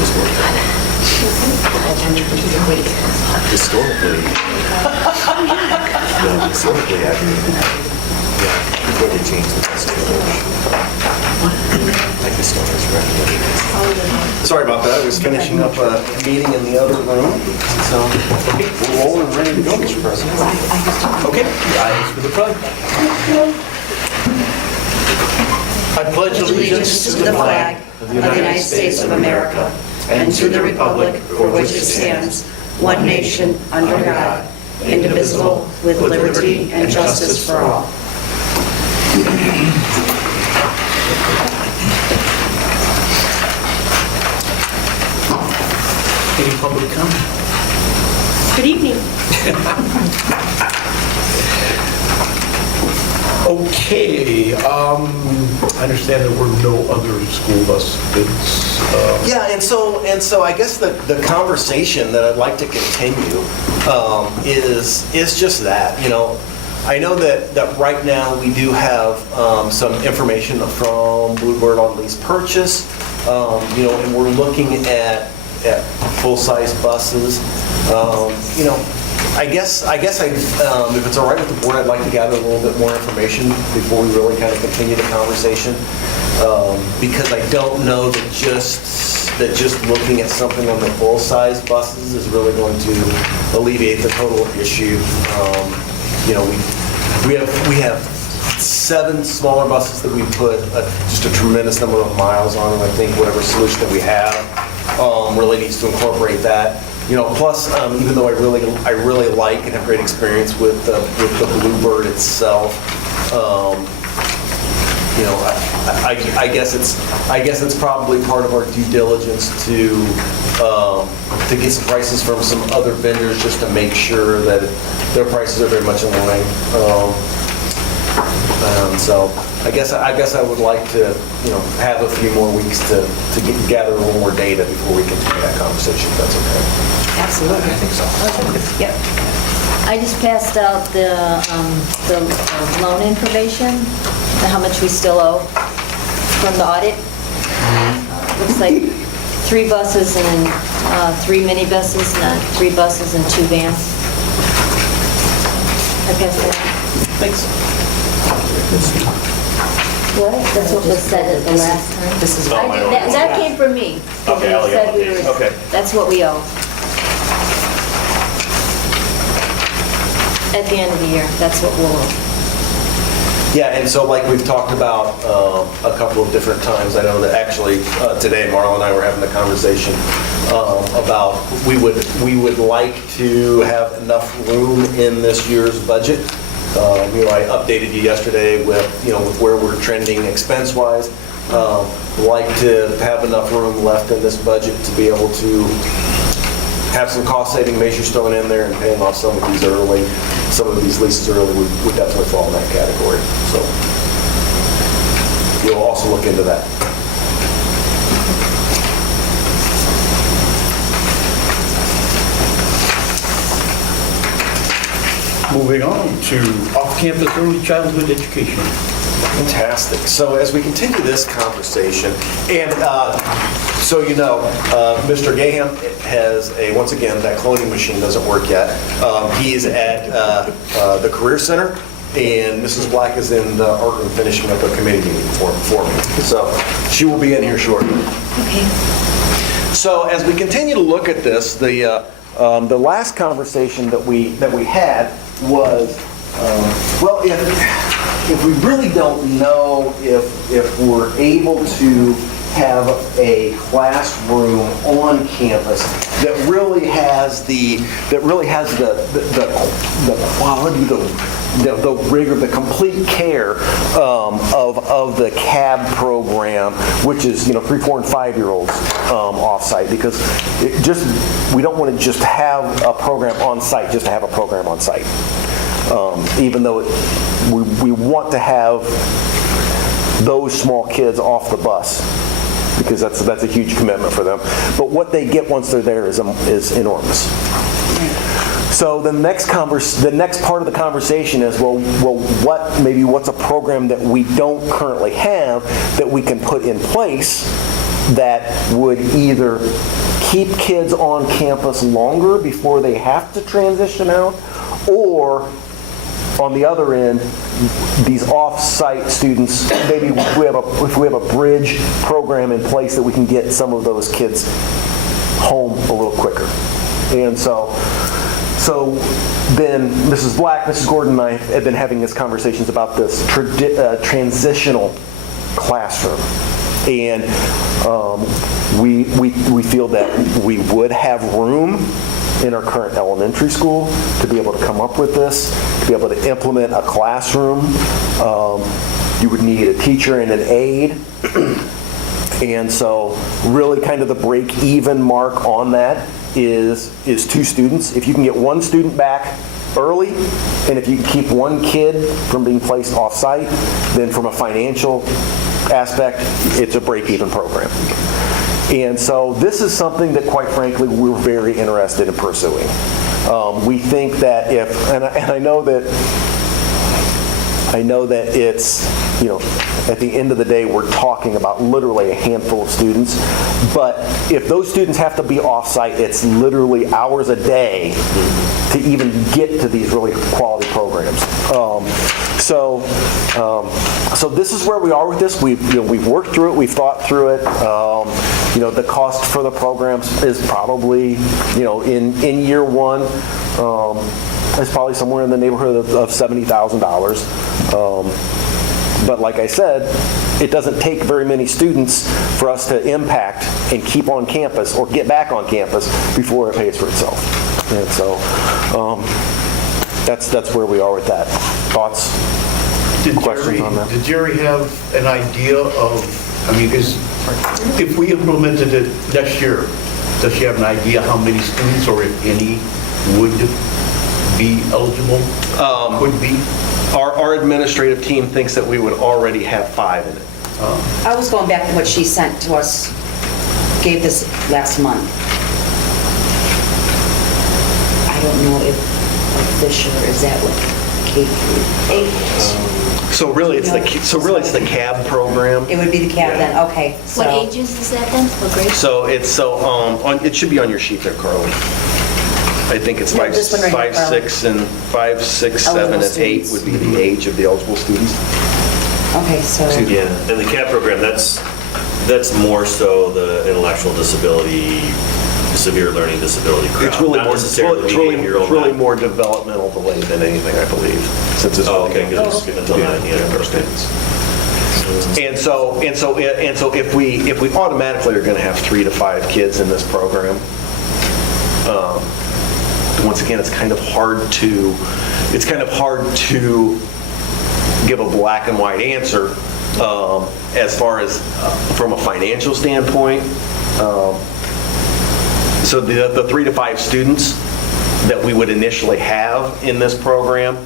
Historically, before they changed the bus like the stars recommended. Sorry about that. I was finishing up a meeting in the other room. So, we're rolling and ready to go, Mr. President. Okay, items for the pledge. I pledge Allegiance to the flag of the United States of America and to the republic for which it stands, one nation, under God, indivisible, with liberty and justice for all. Any public comment? Good evening. Okay, I understand there were no other school bus bids. Yeah, and so I guess the conversation that I'd like to continue is just that. You know, I know that right now we do have some information from Bluebird on lease purchase. You know, and we're looking at full-size buses. You know, I guess if it's all right with the board, I'd like to gather a little bit more information before we really kind of continue the conversation, because I don't know that just looking at something on the full-size buses is really going to alleviate the total issue. You know, we have 7 smaller buses that we put just a tremendous number of miles on, and I think whatever solution that we have really needs to incorporate that. You know, plus, even though I really like and have great experience with the Bluebird itself, you know, I guess it's probably part of our due diligence to get some prices from some other vendors just to make sure that their prices are very much in line. So I guess I would like to, you know, have a few more weeks to gather a little more data before we continue that conversation, if that's okay. Absolutely. I think so. Yep. I just passed out the loan information, how much we still owe from the audit. Looks like 3 buses and 3 minibuses, and 3 buses and 2 vans. I guess that. Thanks. What? That's what was said at the last time. This is That came from me. Okay, I'll get it. Okay. That's what we owe. At the end of the year, that's what we'll owe. Yeah, and so like we've talked about a couple of different times, I know that actually today Marla and I were having a conversation about we would like to have enough room in this year's budget. You know, I updated you yesterday with where we're trending expense-wise. Like to have enough room left in this budget to be able to have some cost-saving measures thrown in there and paying off some of these leases early would definitely fall in that category. So we'll also look into that. Moving on to off-campus early childhood education. Fantastic. So as we continue this conversation, and so you know, Mr. Gaham has once again, that cloning machine doesn't work yet. He is at the Career Center, and Mrs. Black is in the art room finishing up a committee meeting for me. So she will be in here shortly. Okay. So as we continue to look at this, the last conversation that we had was, well, if we really don't know if we're able to have a classroom on campus that really has the quality, the rigor, the complete care of the CAB program, which is 3, 4, and 5-year-olds off-site, because we don't want to just have a program on site just to have a program on site. Even though we want to have those small kids off the bus, because that's a huge commitment for them. But what they get once they're there is enormous. So the next part of the conversation is, well, what's a program that we don't currently have that we can put in place that would either keep kids on campus longer before they have to transition out, or on the other end, these off-site students, maybe if we have a bridge program in place that we can get some of those kids home a little quicker. And so then Mrs. Black, Mrs. Gordon, and I have been having these conversations about this transitional classroom. And we feel that we would have room in our current elementary school to be able to come up with this, to be able to implement a classroom. You would need a teacher and an aide. And so really kind of the break-even mark on that is 2 students. If you can get 1 student back early, and if you can keep 1 kid from being placed off-site, then from a financial aspect, it's a break-even program. And so this is something that, quite frankly, we're very interested in pursuing. We think that and I know that it's, at the end of the day, we're talking about literally a handful of students. But if those students have to be off-site, it's literally hours a day to even get to these really quality programs. So this is where we are with this. We've worked through it. We've thought through it. The cost for the programs is probably, in year 1, it's probably somewhere in the neighborhood of $70,000. But like I said, it doesn't take very many students for us to impact and keep on campus or get back on campus before it pays for itself. And so that's where we are with that. Thoughts? Questions on that? Did Jerry have an idea of, because if we implemented it next year, does she have an idea how many students, or if any, would be eligible, could be? Our administrative team thinks that we would already have 5 in it. I was going back to what she sent to us, gave this last month. I don't know if official, is that what K-8? So really, it's the CAB program. It would be the CAB then, okay. What So ages is that then? What grade? So it should be on your sheet there, Carly. I think it's No, 5, this one right here, Carly. 6, and 5, 6, 7, and 8 students. would be the age of the eligible students. Okay, so, Yeah, and the CAP program, that's more so the intellectual disability, severe learning disability crowd. It's really not more necessarily behavioral. it's really more developmental delayed than anything, I believe, since it's Oh, okay, because it's until 9, yeah, yeah. understands. And so if we automatically are going to have 3 to 5 kids in this program, once again, it's kind of hard to give a black and white answer as far as from a financial standpoint. So the 3 to 5 students that we would initially have in this program,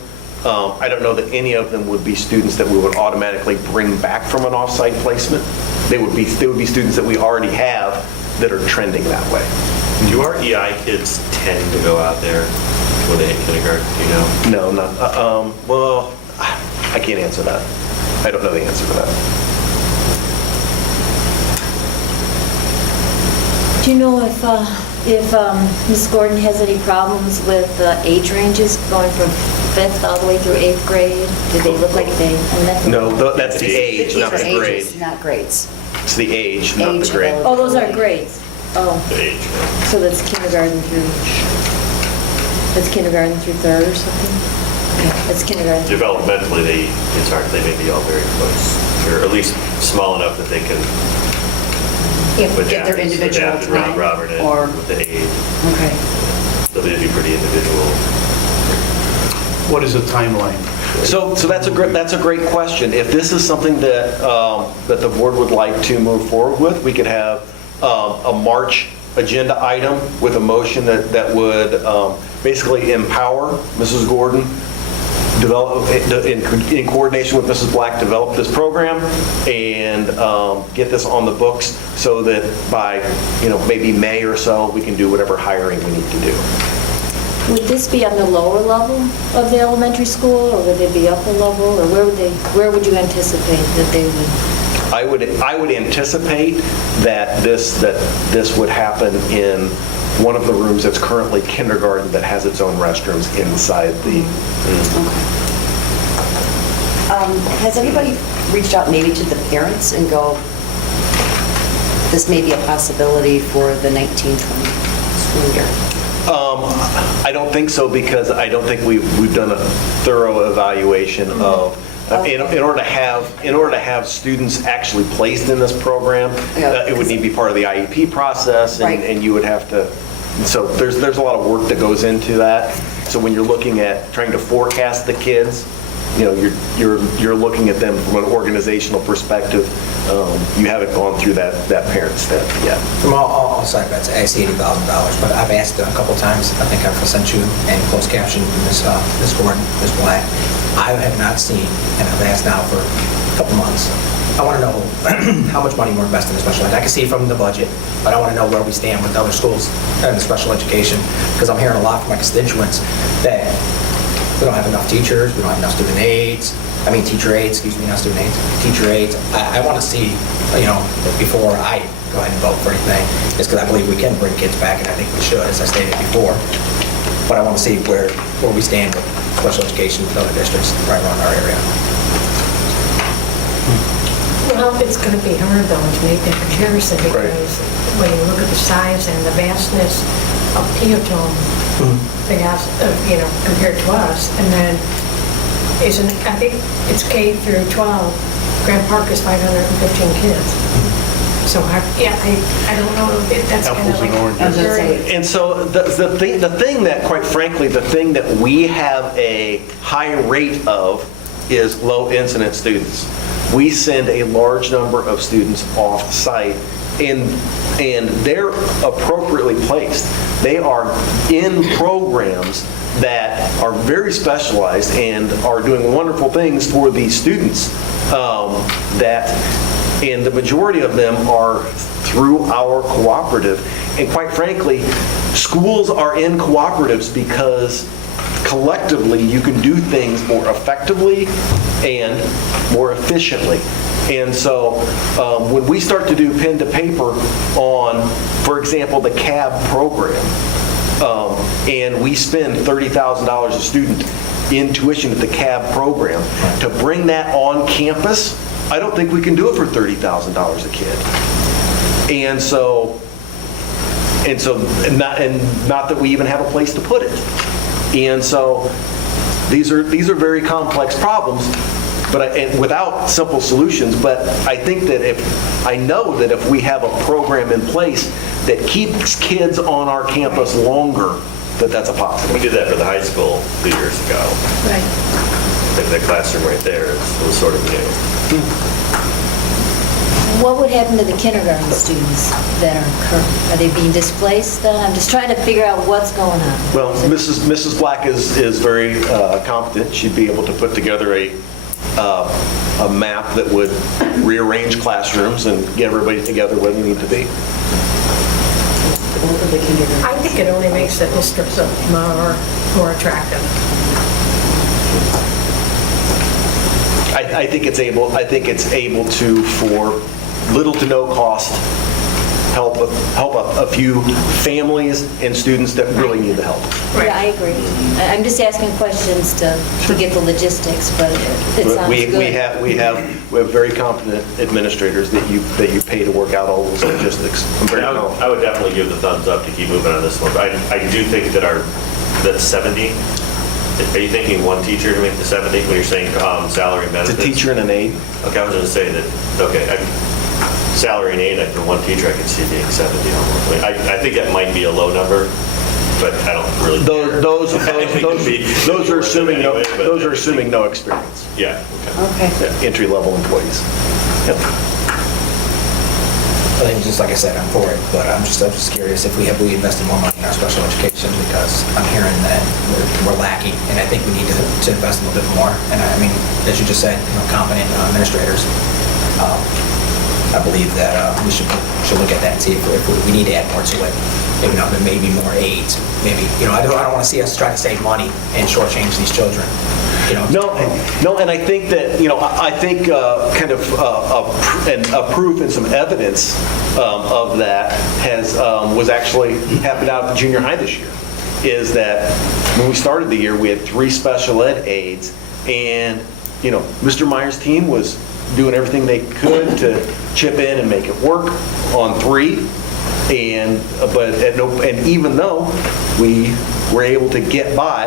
I don't know that any of them would be students that we would automatically bring back from an off-site placement. They would be students that we already have that are trending that way. Do our EI kids tend to go out there when they hit kindergarten, do you know? No, not, well, I can't answer that. I don't know the answer to that. Do you know if Ms. Gordon has any problems with age ranges going from 5th all the way through 8th grade? Do they look like they? No, that's the age, these not are the grade. ages, not grades. It's the age, not the Age grade. of Oh, those aren't grades. Oh, The age. so that's kindergarten through 3rd or something? That's kindergarten. Developmentally, they may be all very close, or at least small enough that they can Get their individual adapt around time, Robert and or, with the age. okay. So they'd be pretty individual. What is the timeline? So that's a great question. If this is something that that the board would like to move forward with, we could have a March agenda item with a motion that would basically empower Mrs. Gordon, develop in coordination with Mrs. Black, develop this program and get this on the books so that by maybe May or so we can do whatever hiring we need to do. Would this be on the lower level of the elementary school, or would they be upper level, or where would you anticipate that they would? I would anticipate that this would happen in one of the rooms that's currently kindergarten that has its own restrooms inside the. Has anybody reached out maybe to the parents and go, this may be a possibility for the 1920 school year? I don't think so, because I don't think we've done a thorough evaluation of, in order to have students actually placed in this program, it would need to be part of the IEP process, and you would have to, so there's a lot of work that goes into that. So when you're looking at trying to forecast the kids, you're looking at them from an organizational perspective. You haven't gone through that parent step yet. From all side bets, I see $80,000, but I've asked a couple times. I think I've sent you and closed caption Ms. Gordon, Ms. Black. I have not seen, and I've asked now for a couple months. I want to know how much money we're investing in special ed. I can see from the budget, but I want to know where we stand with other schools in special education, because I'm hearing a lot from my constituents that we don't have enough teachers, we don't have enough student aides. I mean, teacher aides, excuse me, not student aides, teacher aides. I want to see, before I go ahead and vote for anything, is because I believe we can bring kids back, and I think we should, as I stated before. But I want to see where we stand with special education with other districts right around our area. Well, it's going to be hard, though, to make that comparison, because when you look at the size and the vastness of Peatone, compared to us, and then I think it's K through 12. Grant Park is 515 kids. So I don't know if that's kind of like And so the thing that, quite frankly, the thing that we have a high rate of is low incident students. We send a large number of students off site, and they're appropriately placed. They are in programs that are very specialized and are doing wonderful things for these students. And the majority of them are through our cooperative. And quite frankly, schools are in cooperatives because collectively you can do things more effectively and more efficiently. And so when we start to do pen to paper on, for example, the CAB program, and we spend $30,000 a student in tuition at the CAB program, to bring that on campus, I don't think we can do it for $30,000 a kid. And not that we even have a place to put it. And so these are very complex problems, and without simple solutions. But I think that I know that if we have a program in place that keeps kids on our campus longer, that's a positive. We did that for the high school 2 years ago. right. The classroom right there was sort of new. What would happen to the kindergarten students that are they being displaced then? I'm just trying to figure out what's going on. Well, Mrs. Black is very competent. She'd be able to put together a map that would rearrange classrooms and get everybody together where they need to be. I think it only makes the districts more attractive. I think it's able to, for little to no cost, help a few families and students that really need the help. Yeah, I agree. I'm just asking questions to get the logistics, but it sounds good. We have very competent administrators that you pay to work out all those logistics. I would definitely give the thumbs up to keep moving on this one. I do think that 70, are you thinking one teacher to make the 70 when you're saying salary and benefits? It's a teacher and an aide. Okay, I was going to say that, salary and aid for one teacher I could see being 70 almost. I think that might be a low number, but I don't really care. Those are assuming no experience. Yeah. Okay. Entry-level employees. Yep. I think just like I said, I'm for it, but I'm just curious if we invested more money in our special education, because I'm hearing that we're lacking, and I think we need to invest a little bit more. And I mean, as you just said, competent administrators. I believe that we should look at that and see if we need to add more to it. Maybe more aides, maybe, I don't want to see us try to save money and shortchange these children. No, and I think that, I think kind of a proof and some evidence of that was actually happened out at the junior high this year, is that when we started the year, we had 3 special ed aides, and, Mr. Meyer's team was doing everything they could to chip in and make it work on 3. And even though we were able to get by,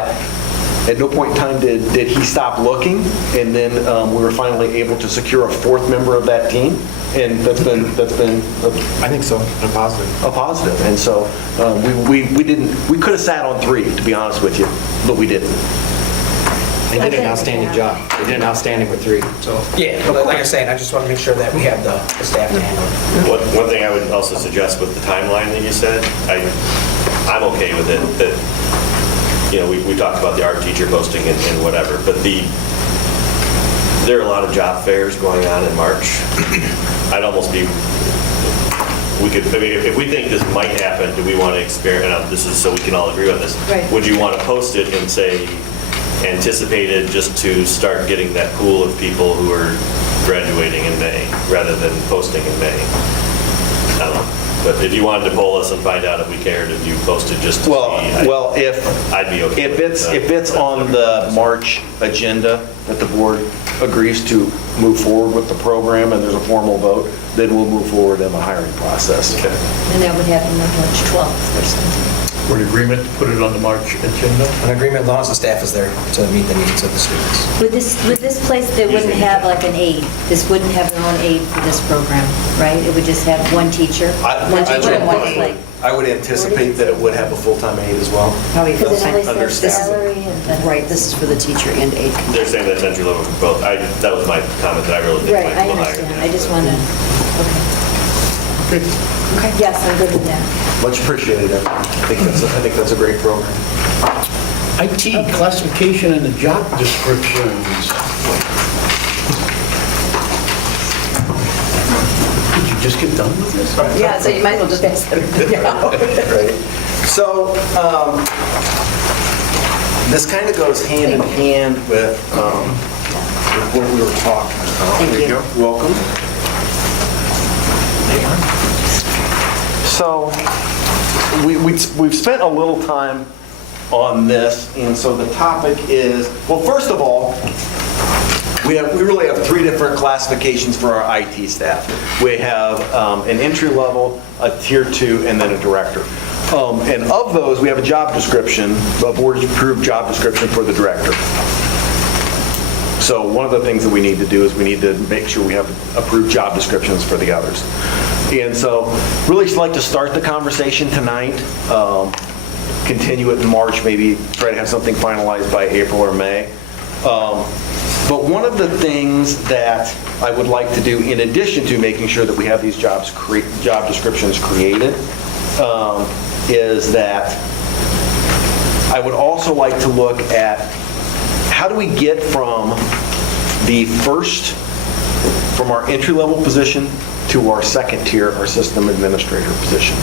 at no point in time did he stop looking, and then we were finally able to secure a 4th member of that team, and that's been I think so, a positive. a positive. And so we could have sat on 3, to be honest with you, but we didn't. They did an outstanding job. They did an outstanding with 3, so. Yeah, but like I said, I just want to make sure that we have the staff to handle it. One thing I would also suggest with the timeline that you said, I'm okay with it, that, we talked about the art teacher posting and whatever, but there are a lot of job fairs going on in March. I'd almost be, if we think this might happen, do we want to experiment, this is so we can all agree on this. Right. Would you want to post it and say, anticipated, just to start getting that pool of people who are graduating in May, rather than posting in May? I don't know. But if you wanted to poll us and find out if we cared, if you posted just to see, I'd be okay. If it's on the March agenda that the board agrees to move forward with the program and there's a formal vote, then we'll move forward in the hiring process. Okay. And that would happen on March 12th or something. We're in agreement to put it on the March agenda? An agreement as long as the staff is there to meet the needs of the students. With this place, they wouldn't have like an aide. This wouldn't have their own aide for this program, right? It would just have one teacher. One teacher and one slate. I would anticipate that it would have a full-time aide as well. Probably Because it always Understaffed. says salary and. Right, this is for the teacher and aide. They're saying that entry level for both. That was my comment that I really think Right, might I go higher. understand. I just wanted, okay. Yes, I'm good with that. Much appreciated. I think that's a great program. IT classification and the job descriptions. Did you just get done with this? Yeah, so you might as well just ask them. Right. So this kind of goes hand in hand with what we were talking about. Thank you. Welcome. So we've spent a little time on this, and so the topic is, well, first of all, we really have 3 different classifications for our IT staff. We have an entry level, a tier 2, and then a director. And of those, we have a job description, a board-approved job description for the director. So one of the things that we need to do is we need to make sure we have approved job descriptions for the others. And so really just like to start the conversation tonight, continue it in March, maybe try to have something finalized by April or May. But one of the things that I would like to do, in addition to making sure that we have these job descriptions created, is that I would also like to look at how do we get from our entry-level position to our second tier, our system administrator position.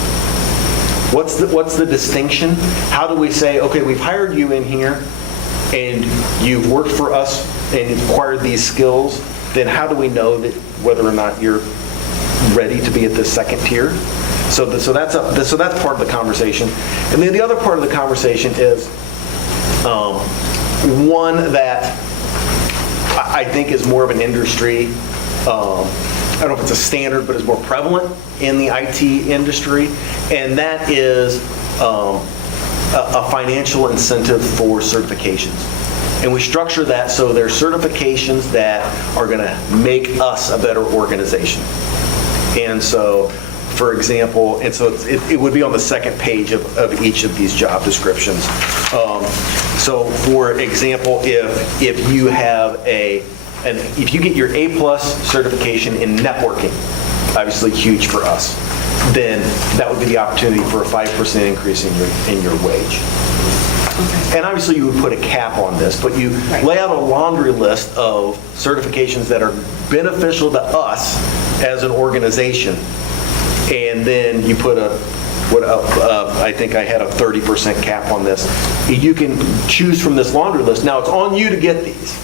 What's the distinction? How do we say, okay, we've hired you in here and you've worked for us and you've acquired these skills, then how do we know that whether or not you're ready to be at the second tier? So that's part of the conversation. And then the other part of the conversation is one that I think is more of an industry, I don't know if it's a standard, but is more prevalent in the IT industry, and that is a financial incentive for certifications. And we structure that so they're certifications that are going to make us a better organization. And so, for example, and so it would be on the second page of each of these job descriptions. So, for example, if you have if you get your A+ certification in networking, obviously huge for us, then that would be the opportunity for a 5% increase in your wage. And obviously you would put a cap on this, but you lay out a laundry list of certifications that are beneficial to us as an organization, and then you put I think I had a 30% cap on this. You can choose from this laundry list. Now, it's on you to get these.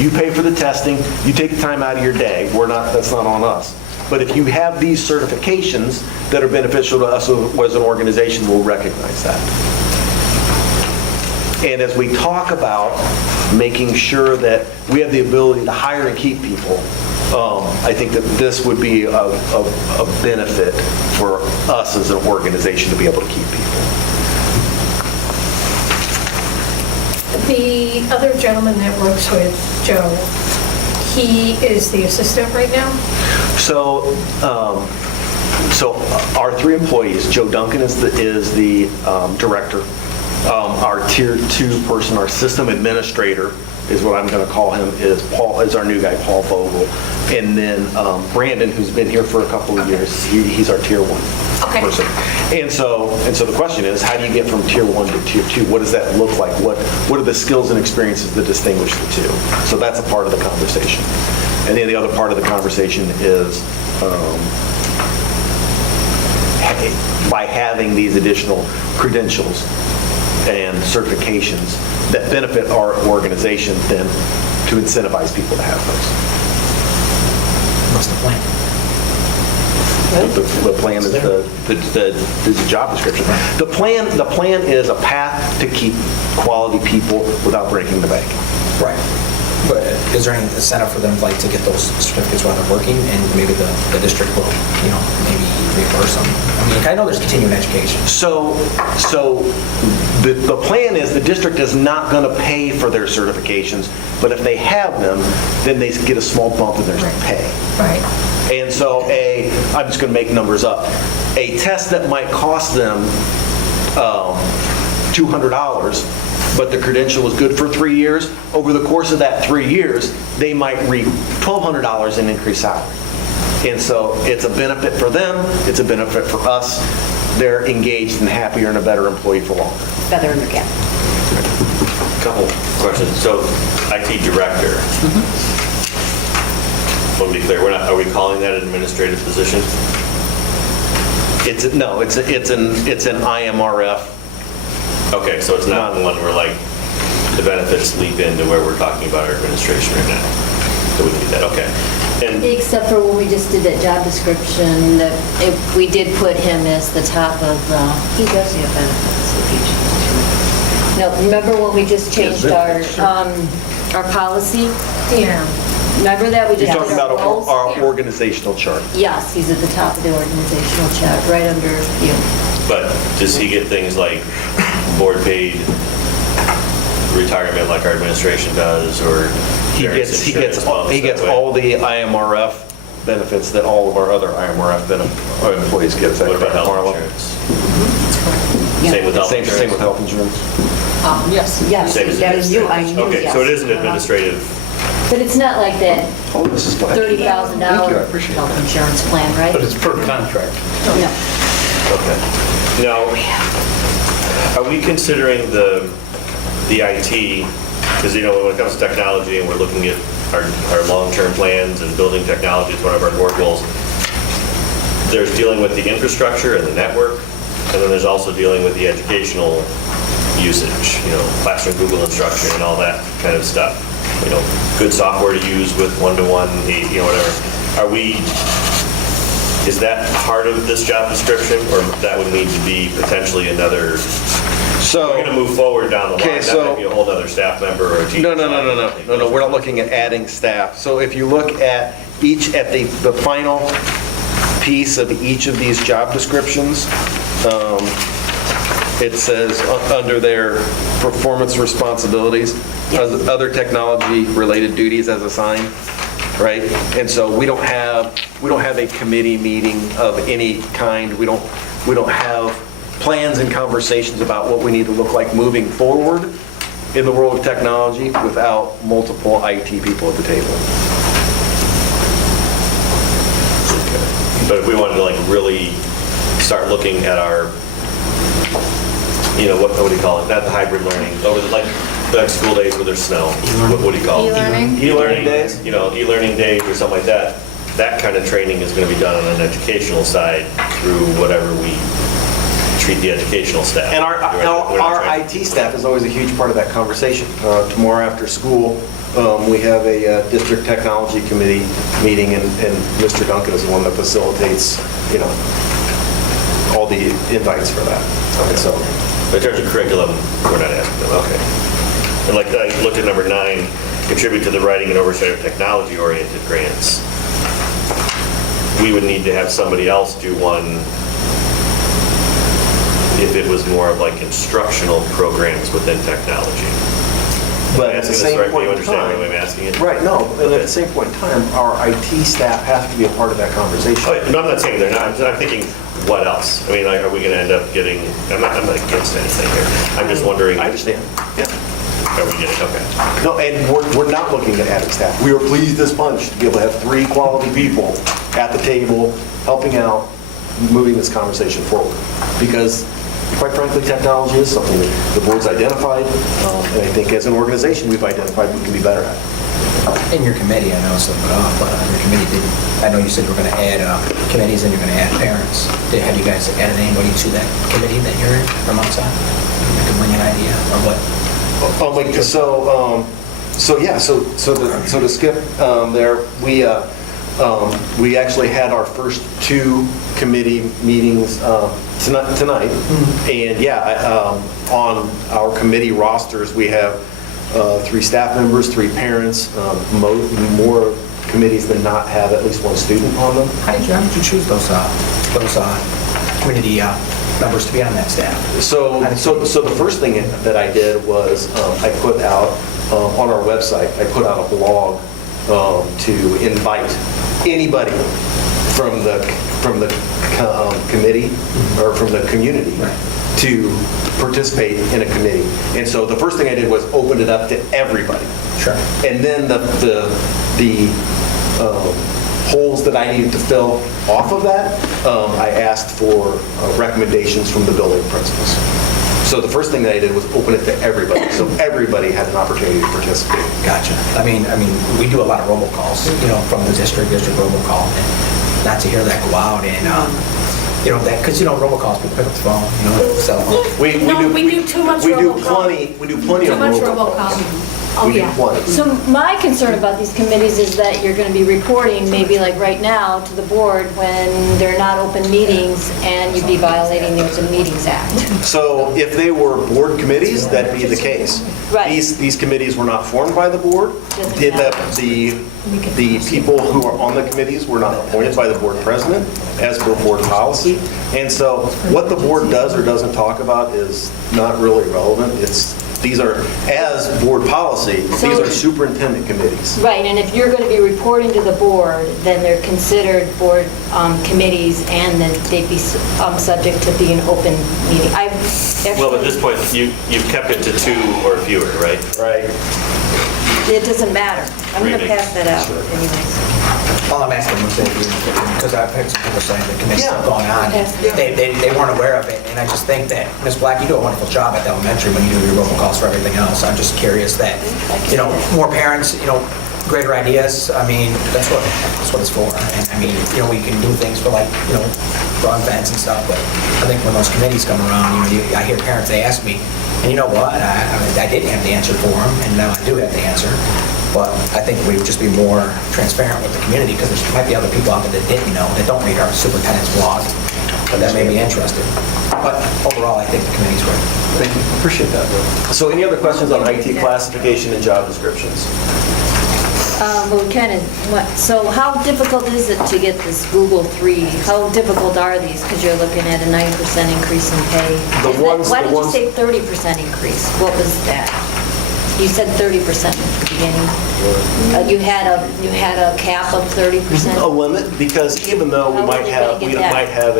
You pay for the testing, you take the time out of your day. That's not on us. But if you have these certifications that are beneficial to us as an organization, we'll recognize that. And as we talk about making sure that we have the ability to hire and keep people, I think that this would be a benefit for us as an organization to be able to keep people. The other gentleman that works with Joe, he is the assistant right now? So our 3 employees, Joe Duncan is the director. Our tier 2 person, our system administrator, is what I'm going to call him, is our new guy, Paul Vogel. And then Brandon, who's been here for a couple of years, he's our tier 1 person. And so the question is, how do you get from tier 1 to tier 2? What does that look like? What are the skills and experiences that distinguish the two? So that's a part of the conversation. And then the other part of the conversation is by having these additional credentials and certifications that benefit our organization, then to incentivize people to have those. What's the plan? The plan is the job description. The plan is a path to keep quality people without breaking the bank. Right. But is there any incentive for them like to get those certificates while they're working, and maybe the district will, maybe reimburse them? I mean, I know there's continuing education. So the plan is the district is not going to pay for their certifications, but if they have them, then they get a small bump in their pay. Right. And so I'm just going to make numbers up, a test that might cost them $200, but the credential was good for 3 years, over the course of that 3 years, they might reap $1,200 in increased salary. And so it's a benefit for them, it's a benefit for us. They're engaged and happier and a better employee for longer. Feather in their cap. Couple questions. So, IT director. Want to be clear, are we calling that an administrative position? It's an IMRF. Okay, so it's not the one where like the benefits leap into where we're talking about our administration right now. So we can do that, okay. And Except for when we just did that job description, we did put him as the top of the... He does have benefits if you choose No, remember when we just changed our policy? Yeah. Remember that? We You're just talking did about roles? our organizational chart. Yes, he's at the top of the organizational chart, right under you. but does he get things like board paid retirement like our administration does, or He various gets insurance bumps he gets that way? all the IMRF benefits that all of our other IMRF employees get. Is that What about correct, health Marla? insurance? Yeah. Same with health Same insurance? with health insurance. Yes. Yes, Same as that is you, I administrative. knew, Okay, yes. so it is an administrative, But it's not like that Oh, this is fine. $30,000 Thank you, I appreciate it. health insurance plan, right? But it's per contract. No. okay. Now, are we considering the IT, because when it comes to technology and we're looking at our long-term plans and building technology, it's one of our board goals, there's dealing with the infrastructure and the network, and then there's also dealing with the educational usage, classroom Google instruction and all that kind of stuff. Good software to use with one-to-one, whatever. Is that part of this job description, or that would need to be potentially another, So, we're going to move forward down the line, Okay, that so- might be a whole other staff member or a teacher. No, we're not looking at adding staff. So if you look at the final piece of each of these job descriptions, it says under their performance responsibilities, other technology-related duties as assigned, right? And so we don't have a committee meeting of any kind. We don't have plans and conversations about what we need to look like moving forward in the world of technology without multiple IT people at the table. But if we wanted to really start looking at our, what do you call it? Not the hybrid learning, over the school days where there's snow. What do you call it? E-learning? E-learning days. E-learning days or something like that. that kind of training is going to be done on an educational side through whatever we treat the educational staff. And We're not our trying- IT staff is always a huge part of that conversation. Tomorrow after school, we have a district technology committee meeting, and Mr. Duncan is the one that facilitates, all the invites for that. And so, In terms of curriculum, we're not asking them, okay. And like, I looked at number 9, contribute to the writing and oversight of technology-oriented grants. We would need to have somebody else do one if it was more of like instructional programs within technology. but at the same point You in understand time. why I'm asking it? Right, no, and at Okay. the same point in time, our IT staff has to be a part of that conversation. Oh, no, I'm not saying they're not, I'm thinking, what else? I mean, like, are we going to end up getting, I'm not against anything here. I'm just wondering, I are understand. Yeah. we getting, okay. No, and we're not looking at adding staff. We are pleased as punch to be able to have 3 quality people at the table, helping out, moving this conversation forward. Because, quite frankly, technology is something that the board's identified, and I think as an organization, we've identified we can be better at. In your committee, I know it's a little bit off, but your committee I know you said you were going to add committees and you're going to add parents. Have you guys added anybody to that committee that you're in from outside? You can bring an idea of what? So to skip there, we actually had our first 2 committee meetings tonight. And on our committee rosters, we have 3 staff members, 3 parents, more committees than not have at least 1 student on them. How did you choose those community members to be on that staff? So the first thing that I did was I put out on our website, I put out a blog to invite anybody from the committee or from the community to participate in a committee. And so the first thing I did was open it up to everybody. Sure. And then the holes that I needed to fill off of that, I asked for recommendations from the building principals. So the first thing that I did was open it to everybody, so everybody had an opportunity to participate. Gotcha. I mean, we do a lot of robocalls, from the district robocall. And not to hear that go out and, that, because, robocalls, people pick up the phone, cell phone. No, we do too much We do robocall. plenty Too of much robocalls. robocall. Oh, We do yeah. plenty. So my concern about these committees is that you're going to be reporting, maybe like right now, to the board when they're not open meetings, and you'd be violating the Open Meetings Act. So if they were board committees, that'd be the case. Right. These committees were not formed by the board. The people who are on the committees were not appointed by the board president as per board policy. And so what the board does or doesn't talk about is not really relevant. These are, as board policy, these are superintendent committees. Right, and if you're going to be reporting to the board, then they're considered board committees, and then they'd be subject to being open meeting. Well, at this point, you've kept it to 2 or fewer, right? Right. It doesn't matter. I'm going to Really? pass that out anyways. All I'm asking is because I've heard some people saying the committee's Yeah. still going on. Okay. They weren't aware of it, and I just think that, Ms. Black, you do a wonderful job at the elementary when you do your robocalls for everything else. I'm just curious that, more parents, greater ideas, that's what it's for. And we can do things for dog events and stuff, but I think when those committees come around, I hear parents, they ask me, and you know what, I didn't have the answer for them, and now I do have the answer. But I think we would just be more transparent with the community, because there might be other people out there that didn't know, that don't read our superintendent's blog, but that may be interested. But overall, I think the committee's great. Thank you, appreciate that. So any other questions on IT classification and job descriptions? Well, so how difficult is it to get this Google 3? How difficult are these? Because you're looking at a 9% increase in pay. Why did you say 30% increase? What was that? You said 30% at the beginning. You had a cap of 30%? A limit, because even though we How might are you have, gonna get that?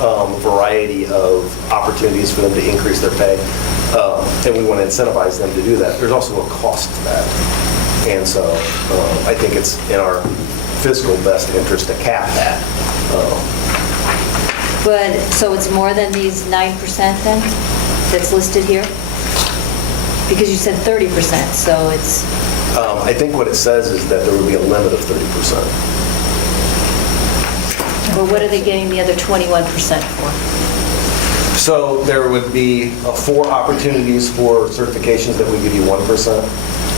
a variety of opportunities for them to increase their pay, and we want to incentivize them to do that, there's also a cost to that. And so I think it's in our fiscal best interest to cap that. But, so it's more than these 9% then, that's listed here? Because you said 30%, so it's, I think what it says is that there would be a limit of 30%. Or what are they getting the other 21% for? So there would be 4 opportunities for certifications that would give you 1%.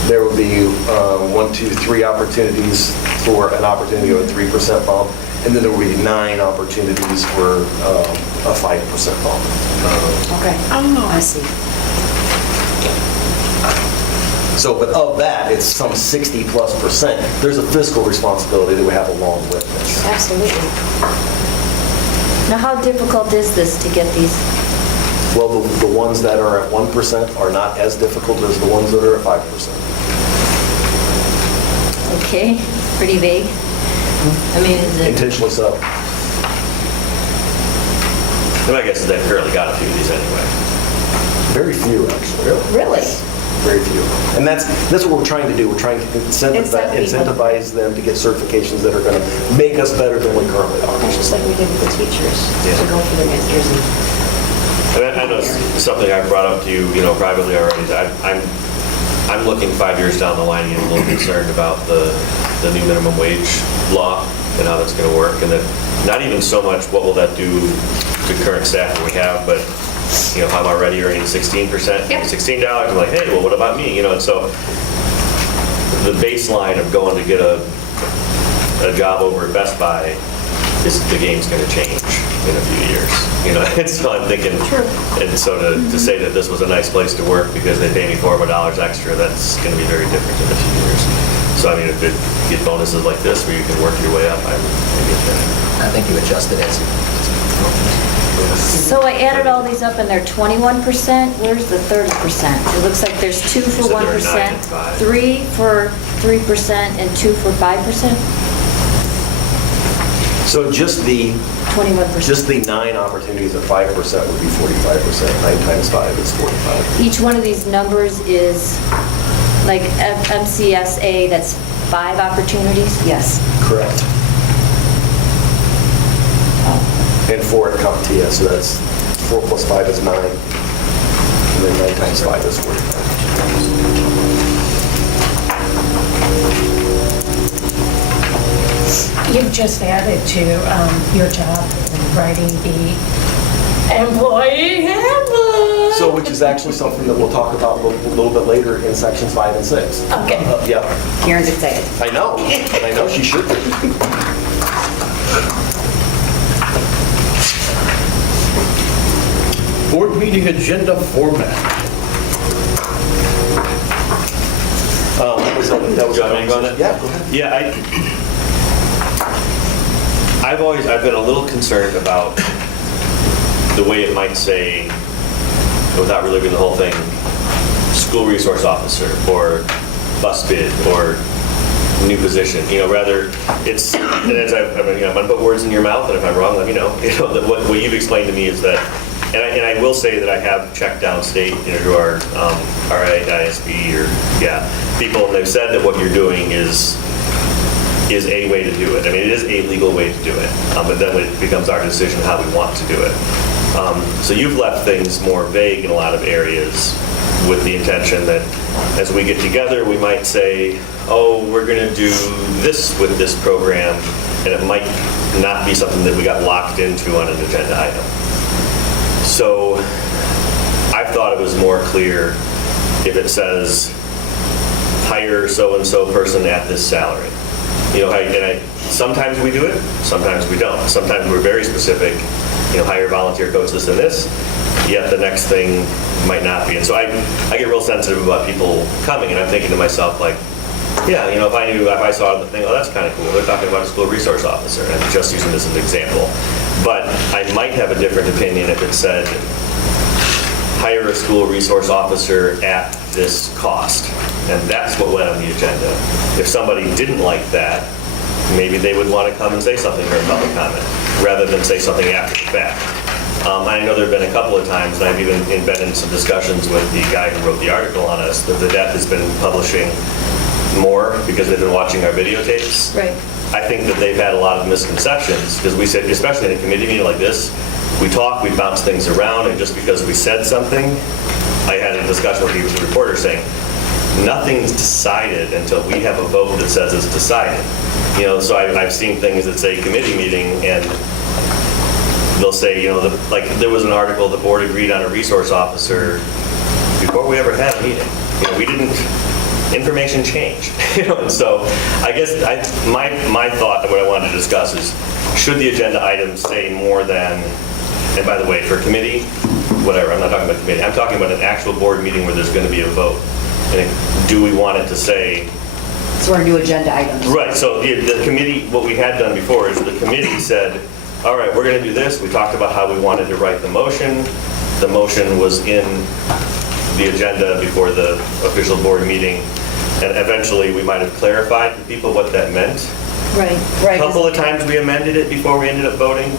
There would be 1, 2, 3 opportunities for an opportunity of a 3% bump. And then there would be 9 opportunities for a 5% bump. Okay. I see. So, but of that, it's some 60+%. There's a fiscal responsibility that we have along with this. Absolutely. Now, how difficult is this to get these? Well, the ones that are at 1% are not as difficult as the ones that are at 5%. Okay, pretty vague. I mean, is it? Intentionally so. And my guess is they've currently got a few of these anyway. Very few, actually. Really? Very few. And that's what we're trying to do. We're trying to incentivize them to get certifications that are going to make us better than we currently are. It's just like we did with the teachers, Yeah. to go for their masters and And I know it's something I've brought up to you, privately already. I'm looking 5 years down the line and getting a little concerned about the new minimum wage law and how that's going to work. And that not even so much what will that do to current staff that we have, but if I'm already earning 16%, $16, I'm like, hey, well, what about me? And so the baseline of going to get a job over at Best Buy is the game's going to change in a few years. And so I'm thinking, and so to say that this was a nice place to work because they pay me $400 extra, that's going to be very different in a few years. So I mean, if you get bonuses like this where you can work your way up, I get that. I think you adjusted it. So I added all these up and they're 21%. Where's the 30%? It looks like there's 2 for So there are 9 1%, and 5. 3 for 3%, and 2 for 5%? So just the 21%. 9 opportunities at 5% would be 45%. 9 times 5 is 45. Each one of these numbers is like MCSA, that's 5 opportunities? yes. Correct. And 4 at CompTIA, so that's 4 plus 5 is 9. And then 9 times 5 is 45. You've just added to your job writing the employee handbook. So, which is actually something that we'll talk about a little bit later in sections 5 and 6. Okay. Yeah, Karen's excited. I know she should be. Board meeting agenda format. That was Do you want me to go on that? Yeah, go ahead. Yeah, I've been a little concerned about the way it might say, without really reading the whole thing, school resource officer or bus bid or new position. Rather it's, and as I'm going to put words in your mouth, and if I'm wrong, let me know. That what you've explained to me is that, and I will say that I have checked downstate, to our ISB or people, and they've said that what you're doing is a way to do it. I mean, it is a legal way to do it, but then it becomes our decision how we want to do it. So you've left things more vague in a lot of areas with the intention that as we get together, we might say, oh, we're going to do this with this program, and it might not be something that we got locked into on an agenda item. So I thought it was more clear if it says, hire so-and-so person at this salary. Sometimes we do it, sometimes we don't. Sometimes we're very specific, hire volunteer coach this and this, yet the next thing might not be. And so I get real sensitive about people coming, and I'm thinking to myself, like, if I saw the thing, oh, that's kind of cool. They're talking about a school resource officer, and I'm just using this as an example. But I might have a different opinion if it said, hire a school resource officer at this cost. And that's what went on the agenda. If somebody didn't like that, maybe they would want to come and say something during public comment, rather than say something after the fact. I know there have been a couple of times, and I've even been in some discussions with the guy who wrote the article on us, that the DEP has been publishing more because they've been watching our videotapes. Right. I think that they've had a lot of misconceptions, because we said, especially in a committee meeting like this, we talk, we bounce things around, and just because we said something, I had a discussion with the reporter saying, nothing's decided until we have a vote that says it's decided. So I've seen things that say committee meeting, and they'll say, like, there was an article, the board agreed on a resource officer before we ever had a meeting. We didn't, information changed, and so I guess my thought, and what I wanted to discuss is, should the agenda items say more than, and by the way, for committee, whatever, I'm not talking about committee, I'm talking about an actual board meeting where there's going to be a vote. And do we want it to say, So we're going to do agenda items. right, so the committee, what we had done before is the committee said, all right, we're going to do this. We talked about how we wanted to write the motion. The motion was in the agenda before the official board meeting. And eventually, we might have clarified to people what that meant. Right. A couple of times we amended it before we ended up voting.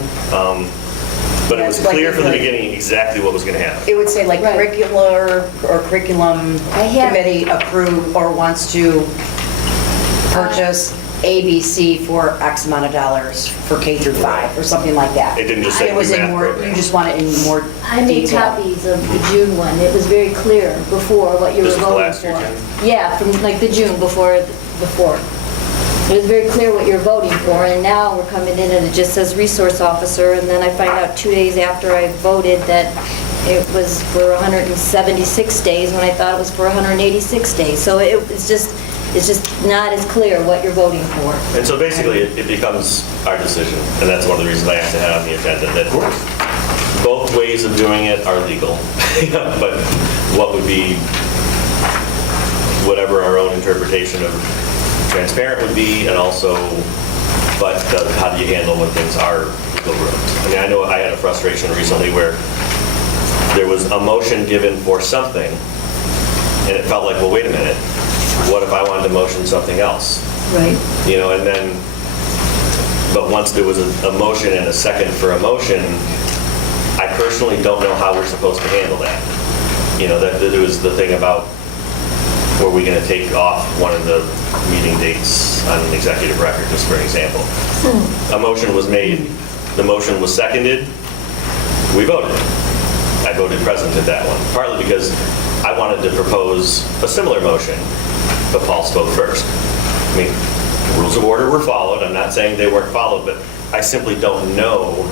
But it was Yes, like clear from the like- beginning exactly what was going to happen. It would say like Right. curricular or curriculum I have- committee approve or wants to purchase ABC for X amount of dollars for K through 5 or something like that. It didn't just say It was in math more, program. you just want it in more I made detail. copies of the June one. It was very clear before what you were This was voting last year, for. Yeah, from like the June before. It was very clear what you're voting for, and now we're coming in and it just says resource officer, and then I find out 2 days after I voted that it was for 176 days when I thought it was for 186 days. So it's just not as clear what you're voting for. And so basically, it becomes our decision, and that's one of the reasons I asked to have on the agenda, that both ways of doing it are legal, but what would be, whatever our own interpretation of transparent would be, and also, but how do you handle when things are legal rooms? I mean, I know I had a frustration recently where there was a motion given for something, and it felt like, well, wait a minute, what if I wanted to motion something else? Right. And then, but once there was a motion and a second for a motion, I personally don't know how we're supposed to handle that. That there was the thing about, were we going to take off one of the meeting dates on an executive record, just for an example. A motion was made, the motion was seconded, we voted. I voted present at that one, partly because I wanted to propose a similar motion, but Paul spoke first. I mean, the rules of order were followed. I'm not saying they weren't followed, but I simply don't know.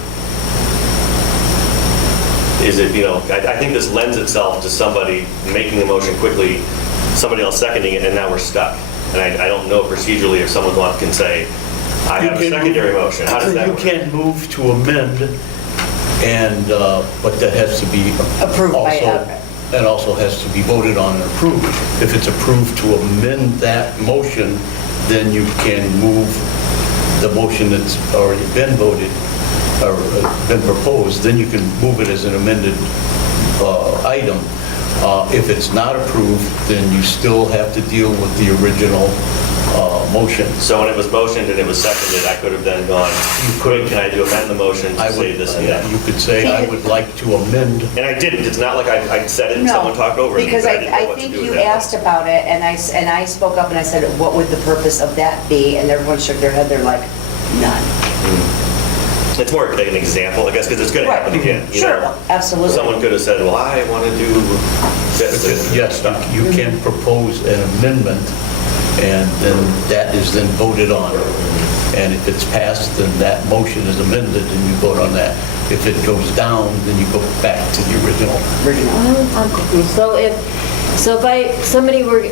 Is it, I think this lends itself to somebody making a motion quickly, somebody else seconding it, and now we're stuck. And I don't know procedurally if someone can say, I have a secondary motion. How does that You work? can't move to amend, and, but that has to be. Approved by- also- And also has to be voted on and approved. If it's approved to amend that motion, then you can move the motion that's already been voted, or been proposed, then you can move it as an amended item. If it's not approved, then you still have to deal with the original motion. So when it was motioned and it was seconded, I could have then gone, can I amend the motion I to say would, this and yeah, that? you could say, I would like to amend. And I didn't. It's not like I said it and someone talked over me. Because but didn't know I what to think do with you that. asked about it, and I spoke up and I said, what would the purpose of that be? And everyone shook their head, they're like, none. It's more like an example, I guess, because it's going to happen again. Sure, absolutely. Someone could have said, well, I want to do this. Yes, you can propose an amendment, and then that is then voted on. And if it's passed, then that motion is amended, and you vote on that. If it goes down, then you go back to the original. I'm confused. So if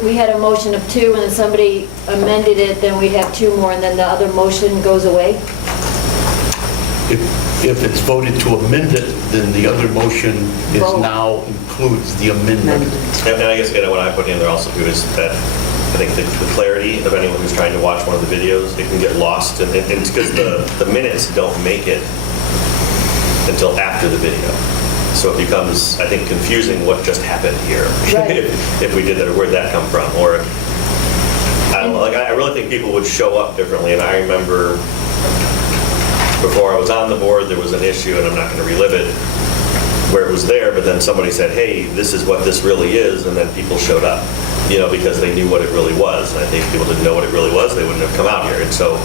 we had a motion of 2 and then somebody amended it, then we'd have 2 more and then the other motion goes away? If it's voted to amend it, then the other motion is Vote. now includes the amendment. And I guess what I put in there also too is that I think the clarity of anyone who's trying to watch one of the videos, it can get lost. And it's because the minutes don't make it until after the video. So it becomes, I think, confusing what just happened here. Right. If we did that, or where'd that come from? Or, I don't know, I really think people would show up differently. And I remember before I was on the board, there was an issue, and I'm not going to relive it, where it was there, but then somebody said, hey, this is what this really is, and then people showed up, because they knew what it really was. And I think if people didn't know what it really was, they wouldn't have come out here. And so,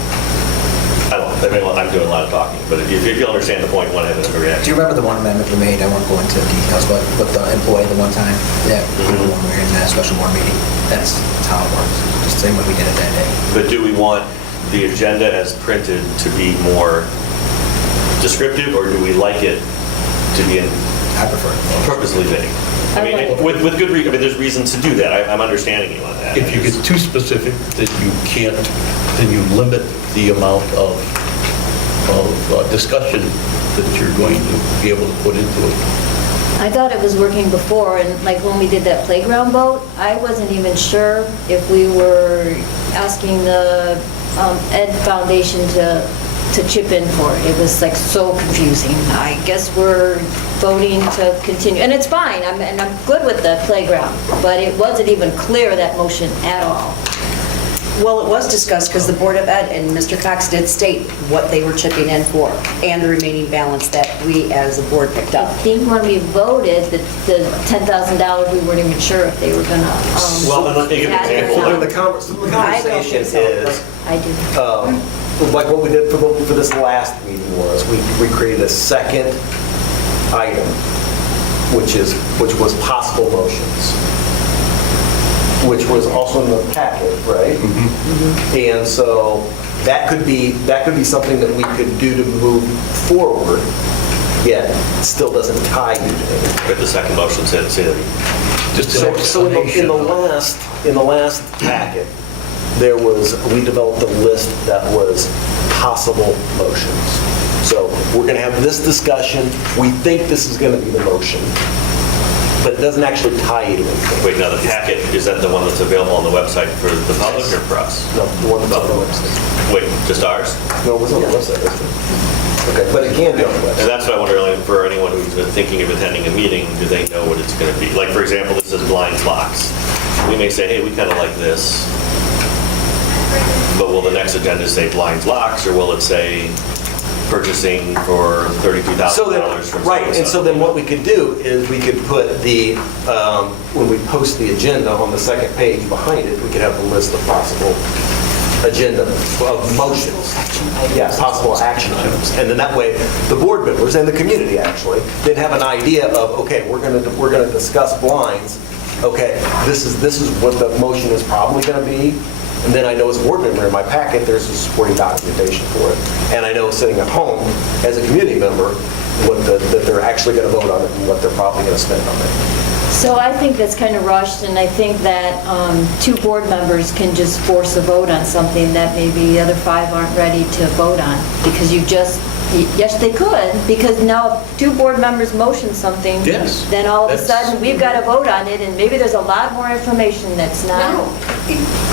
I don't know, I'm doing a lot of talking, but if you understand the point, want to have a reaction. Do you remember the one amendment we made? I won't go into details, but with the employee the one time, when we were in that special board meeting, that's how it works. Just the same way we did it that day. But do we want the agenda as printed to be more descriptive, or do we like it to be I prefer it. purposely vague? I mean, with good reason, I mean, there's reason to do that. I'm understanding you on that. If you get too specific, then you can't, then you limit the amount of discussion that you're going to be able to put into it. I thought it was working before, and like when we did that playground vote, I wasn't even sure if we were asking the Ed Foundation to chip in for it. It was like so confusing. I guess we're voting to continue, and it's fine, and I'm good with the playground, but it wasn't even clear, that motion at all. Well, it was discussed because the Board of Ed and Mr. Cox did state what they were chipping in for and the remaining balance that we as a board picked I up. think when we voted, the $10,000, we weren't even sure if they were gonna. Well, and let me give an add it or example. not. The conversation is, I do. like what we did for this last meeting was, we created a second item, which was possible motions, which was also in the packet, right? And so that could be something that we could do to move forward, yet it still doesn't tie you to anything. But the second motion said that. Just So an in explanation. the last packet, we developed a list that was possible motions. So we're going to have this discussion. We think this is going to be the motion, but it doesn't actually tie you to anything. Wait, now the packet, is that the one that's available on the website for the public or for us? No, the one that's on the website. Wait, just ours? No, it was on the website, isn't it? Okay, but it can be on the And website. that's what I wonder, like, for anyone who's been thinking of attending a meeting, do they know what it's going to be? Like, for example, this is blinds locks. We may say, hey, we kind of like this, but will the next agenda say blinds locks, or will it say purchasing for $32,000 So then, from right, and so then what we could do is we could put the, when we post the agenda on the second page behind it, we could have a list of possible agenda of motions. Yeah, possible action items. And then that way, the board members and the community actually, then have an idea of, okay, we're gonna discuss blinds. Okay, this is what the motion is probably gonna be. And then I know as a board member in my packet, there's a supporting documentation for it. And I know sitting at home as a community member, that they're actually gonna vote on it and what they're probably gonna spend on it. So I think that's kind of rushed, and I think that 2 board members can just force a vote on something that maybe the other 5 aren't ready to vote on, because yes, they could, because now if 2 board members motion something, Yes. then all of a That's- sudden, we've got to vote on it, and maybe there's a lot more information that's not. No.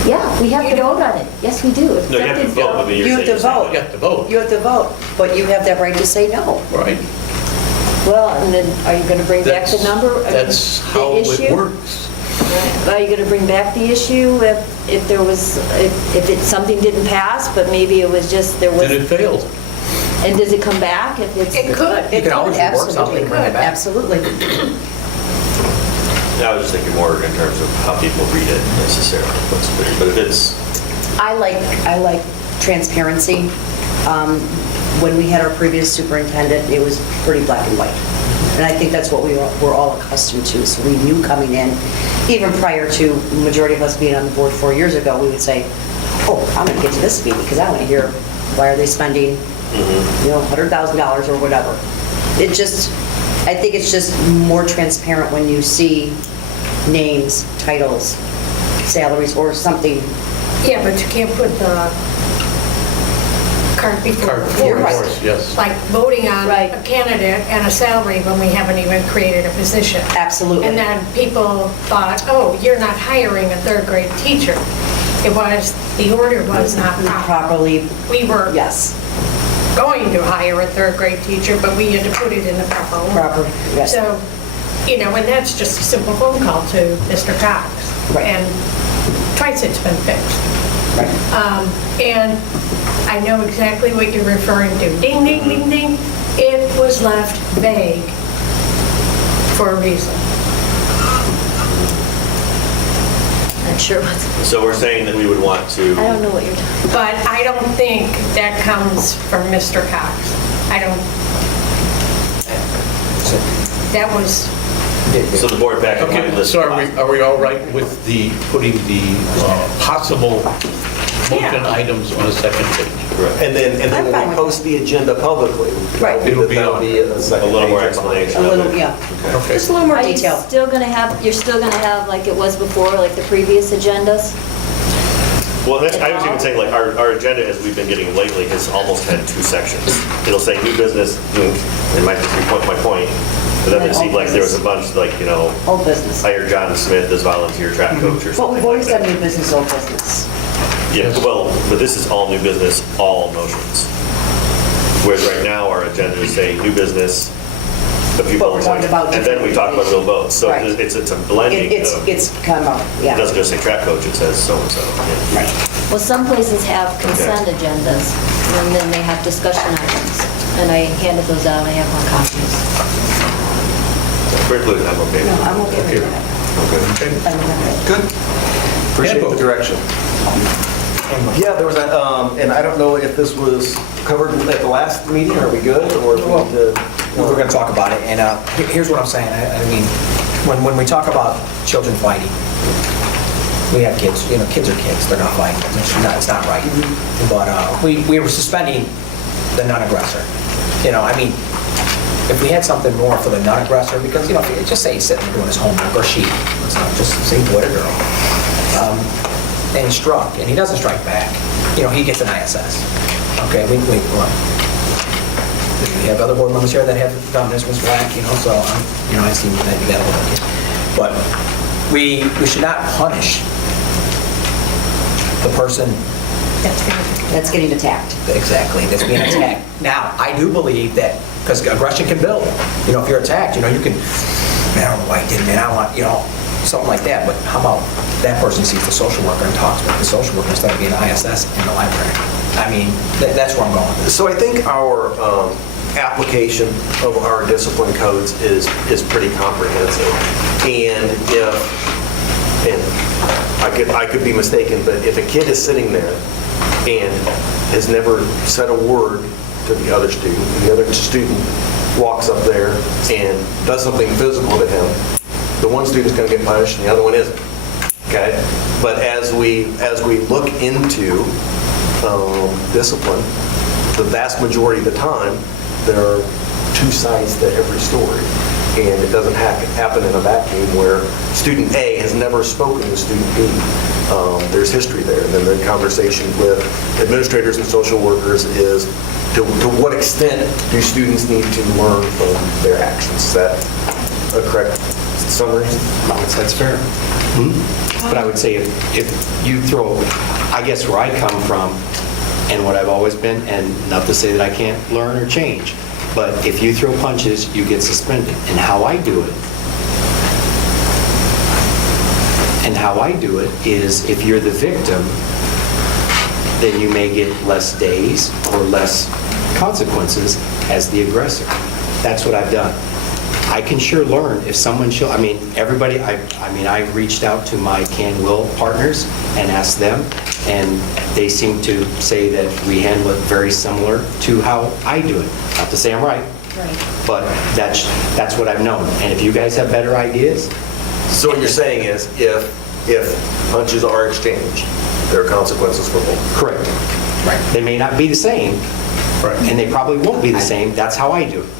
Yeah, we have to vote on it. Yes, we do. If No, you have to something's- vote, but you're You have saying to vote. You have to vote, You have to vote, but you have that right to say no. right? Well, and then are you going to bring back the number? That's the how it issue? works. Are you going to bring back the issue if there was, if something didn't pass, but maybe it was just, there was, Then it failed. and does it come back if it's? It could. It can always could, rework something, absolutely. bring it back. Absolutely. I was just thinking more in terms of how people read it necessarily. But if it's, I like transparency. When we had our previous superintendent, it was pretty black and white. And I think that's what we're all accustomed to. So we knew coming in, even prior to the majority of us being on the board 4 years ago, we would say, oh, I'm going to get to this meeting because I want to hear, why are they spending, $100,000 or whatever. I think it's just more transparent when you see names, titles, salaries, or something. Yeah, but you can't put the cart before Cart the before the horse. horse, yes. Like voting on Right. a candidate and a salary when we haven't even created a position. Absolutely. And then people thought, oh, you're not hiring a third grade teacher. The order was not proper. Properly, We were yes, going to hire a third grade teacher, but we had to put it in the proper order. Proper, yes. So, and that's just a simple phone call to Mr. Cox. Right. And twice it's been fixed. And I know exactly what you're referring to. Ding, ding, ding, ding. It was left vague for a reason. Not sure what's, so we're saying that we would want to. I don't know what you're talking But I don't think that comes from Mr. Cox. I don't, that was, So the board packet might Okay, list. so are we all right with putting the possible motion items on a second page. And then I'm when fine we with post the agenda publicly. Right. It'll be that'll on. a second A little more page. explanation. A of little, it. yeah. Okay. Just a little more Are you detail. still gonna have, you're still gonna have like it was before, like the previous agendas? Well, I was even saying, like, our agenda, as we've been getting lately, has almost had 2 sections. It'll say new business, it might just be my point, but then it seemed like there was a bunch, like, Old business. hire John Smith as volunteer track coach or But something we've always like done that. new business, old business. Yeah, well, but this is all new business, all motions. Whereas right now, our agendas say new business, the people But we're talking appointed, about and then we talk about real votes. So Right. it's a blending of, it It's come out, yeah. doesn't just say track coach, it says so-and-so. yeah. Right. Well, some places have consent agendas, and then they have discussion items. And I handed those out, I have more copies. We're included, I'm okay. No, I'm okay with that. Okay. I'm okay with it. Good. Appreciate the Handbook. direction. Yeah, there was that, and I don't know if this was covered at the last meeting, are we good, or if we need to? We're going to talk about it, and here's what I'm saying. I mean, when we talk about children fighting, we have kids, kids are kids, they're going to fight. It's not right. But we were suspending the non-aggressor. I mean, if we had something more for the non-aggressor, because, if you just say he's sitting there doing his homework, or she, let's not just say boy or girl, and he's struck, and he doesn't strike back, he gets an ISS. Okay, we have other board members here that have done this with whack, so, I see that you got a little bit. But we should not punish the person That's getting attacked. exactly that's being attacked. Now, I do believe that, because aggression can build. If you're attacked, you can, man, I don't know why he did it, man, I want, something like that. But how about that person sees the social worker and talks with the social worker instead of being ISS in the library? I mean, that's where I'm going with this. So I think our application of our discipline codes is pretty comprehensive. And I could be mistaken, but if a kid is sitting there and has never said a word to the other student, and the other student walks up there and does something physical to him, the one student's going to get punished and the other one isn't. Okay? But as we look into discipline, the vast majority of the time, there are 2 sides to every story. And it doesn't happen in a vacuum where student A has never spoken to student B. There's history there. And then the conversation with administrators and social workers is to what extent do students need to learn from their actions? Is that a correct summary? That's fair. But I would say if you throw, I guess where I come from and what I've always been, and not to say that I can't learn or change, but if you throw punches, you get suspended. And how I do it is if you're the victim, then you may get less days or less consequences as the aggressor. That's what I've done. I can sure learn if someone everybody, I reached out to my can-will partners and asked them, and they seem to say that we handle it very similar to how I do it. Not to say I'm right, but that's what I've known. And if you guys have better ideas, So what you're saying is if punches are exchanged, there are consequences for both. correct. Right. They may not be the same, and they probably won't be the same. That's how I do it.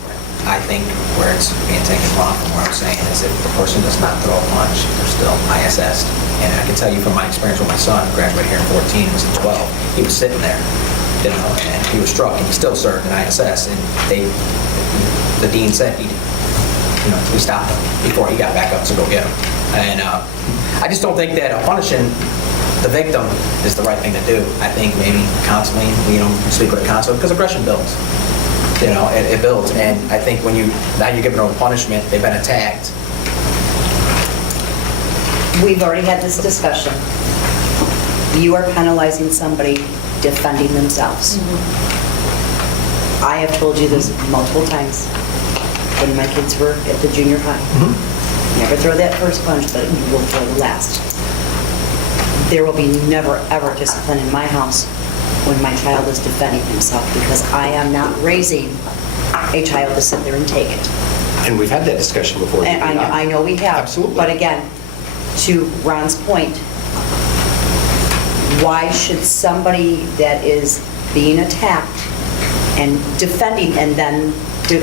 I think where it's being taken wrong from what I'm saying is if the person does not throw a punch, they're still ISS. And I can tell you from my experience with my son, who graduated here in 14, he was in 12, he was sitting there, and he was struck, and he still served in ISS. And the dean said we stopped him before he got back up to go get him. And I just don't think that punishing the victim is the right thing to do. I think maybe counseling, speak with a counselor, because aggression builds. It builds, and I think when now you're giving them a punishment, they've been attacked. We've already had this discussion. You are penalizing somebody defending themselves. I have told you this multiple times when my kids were at the junior high. Never throw that first punch, but you will throw the last. There will be never, ever discipline in my house when my child is defending himself, because I am not raising a child to sit there and take it. And we've had that discussion before. And I know we have. Absolutely. But again, to Ron's point, why should somebody that is being attacked and defending and then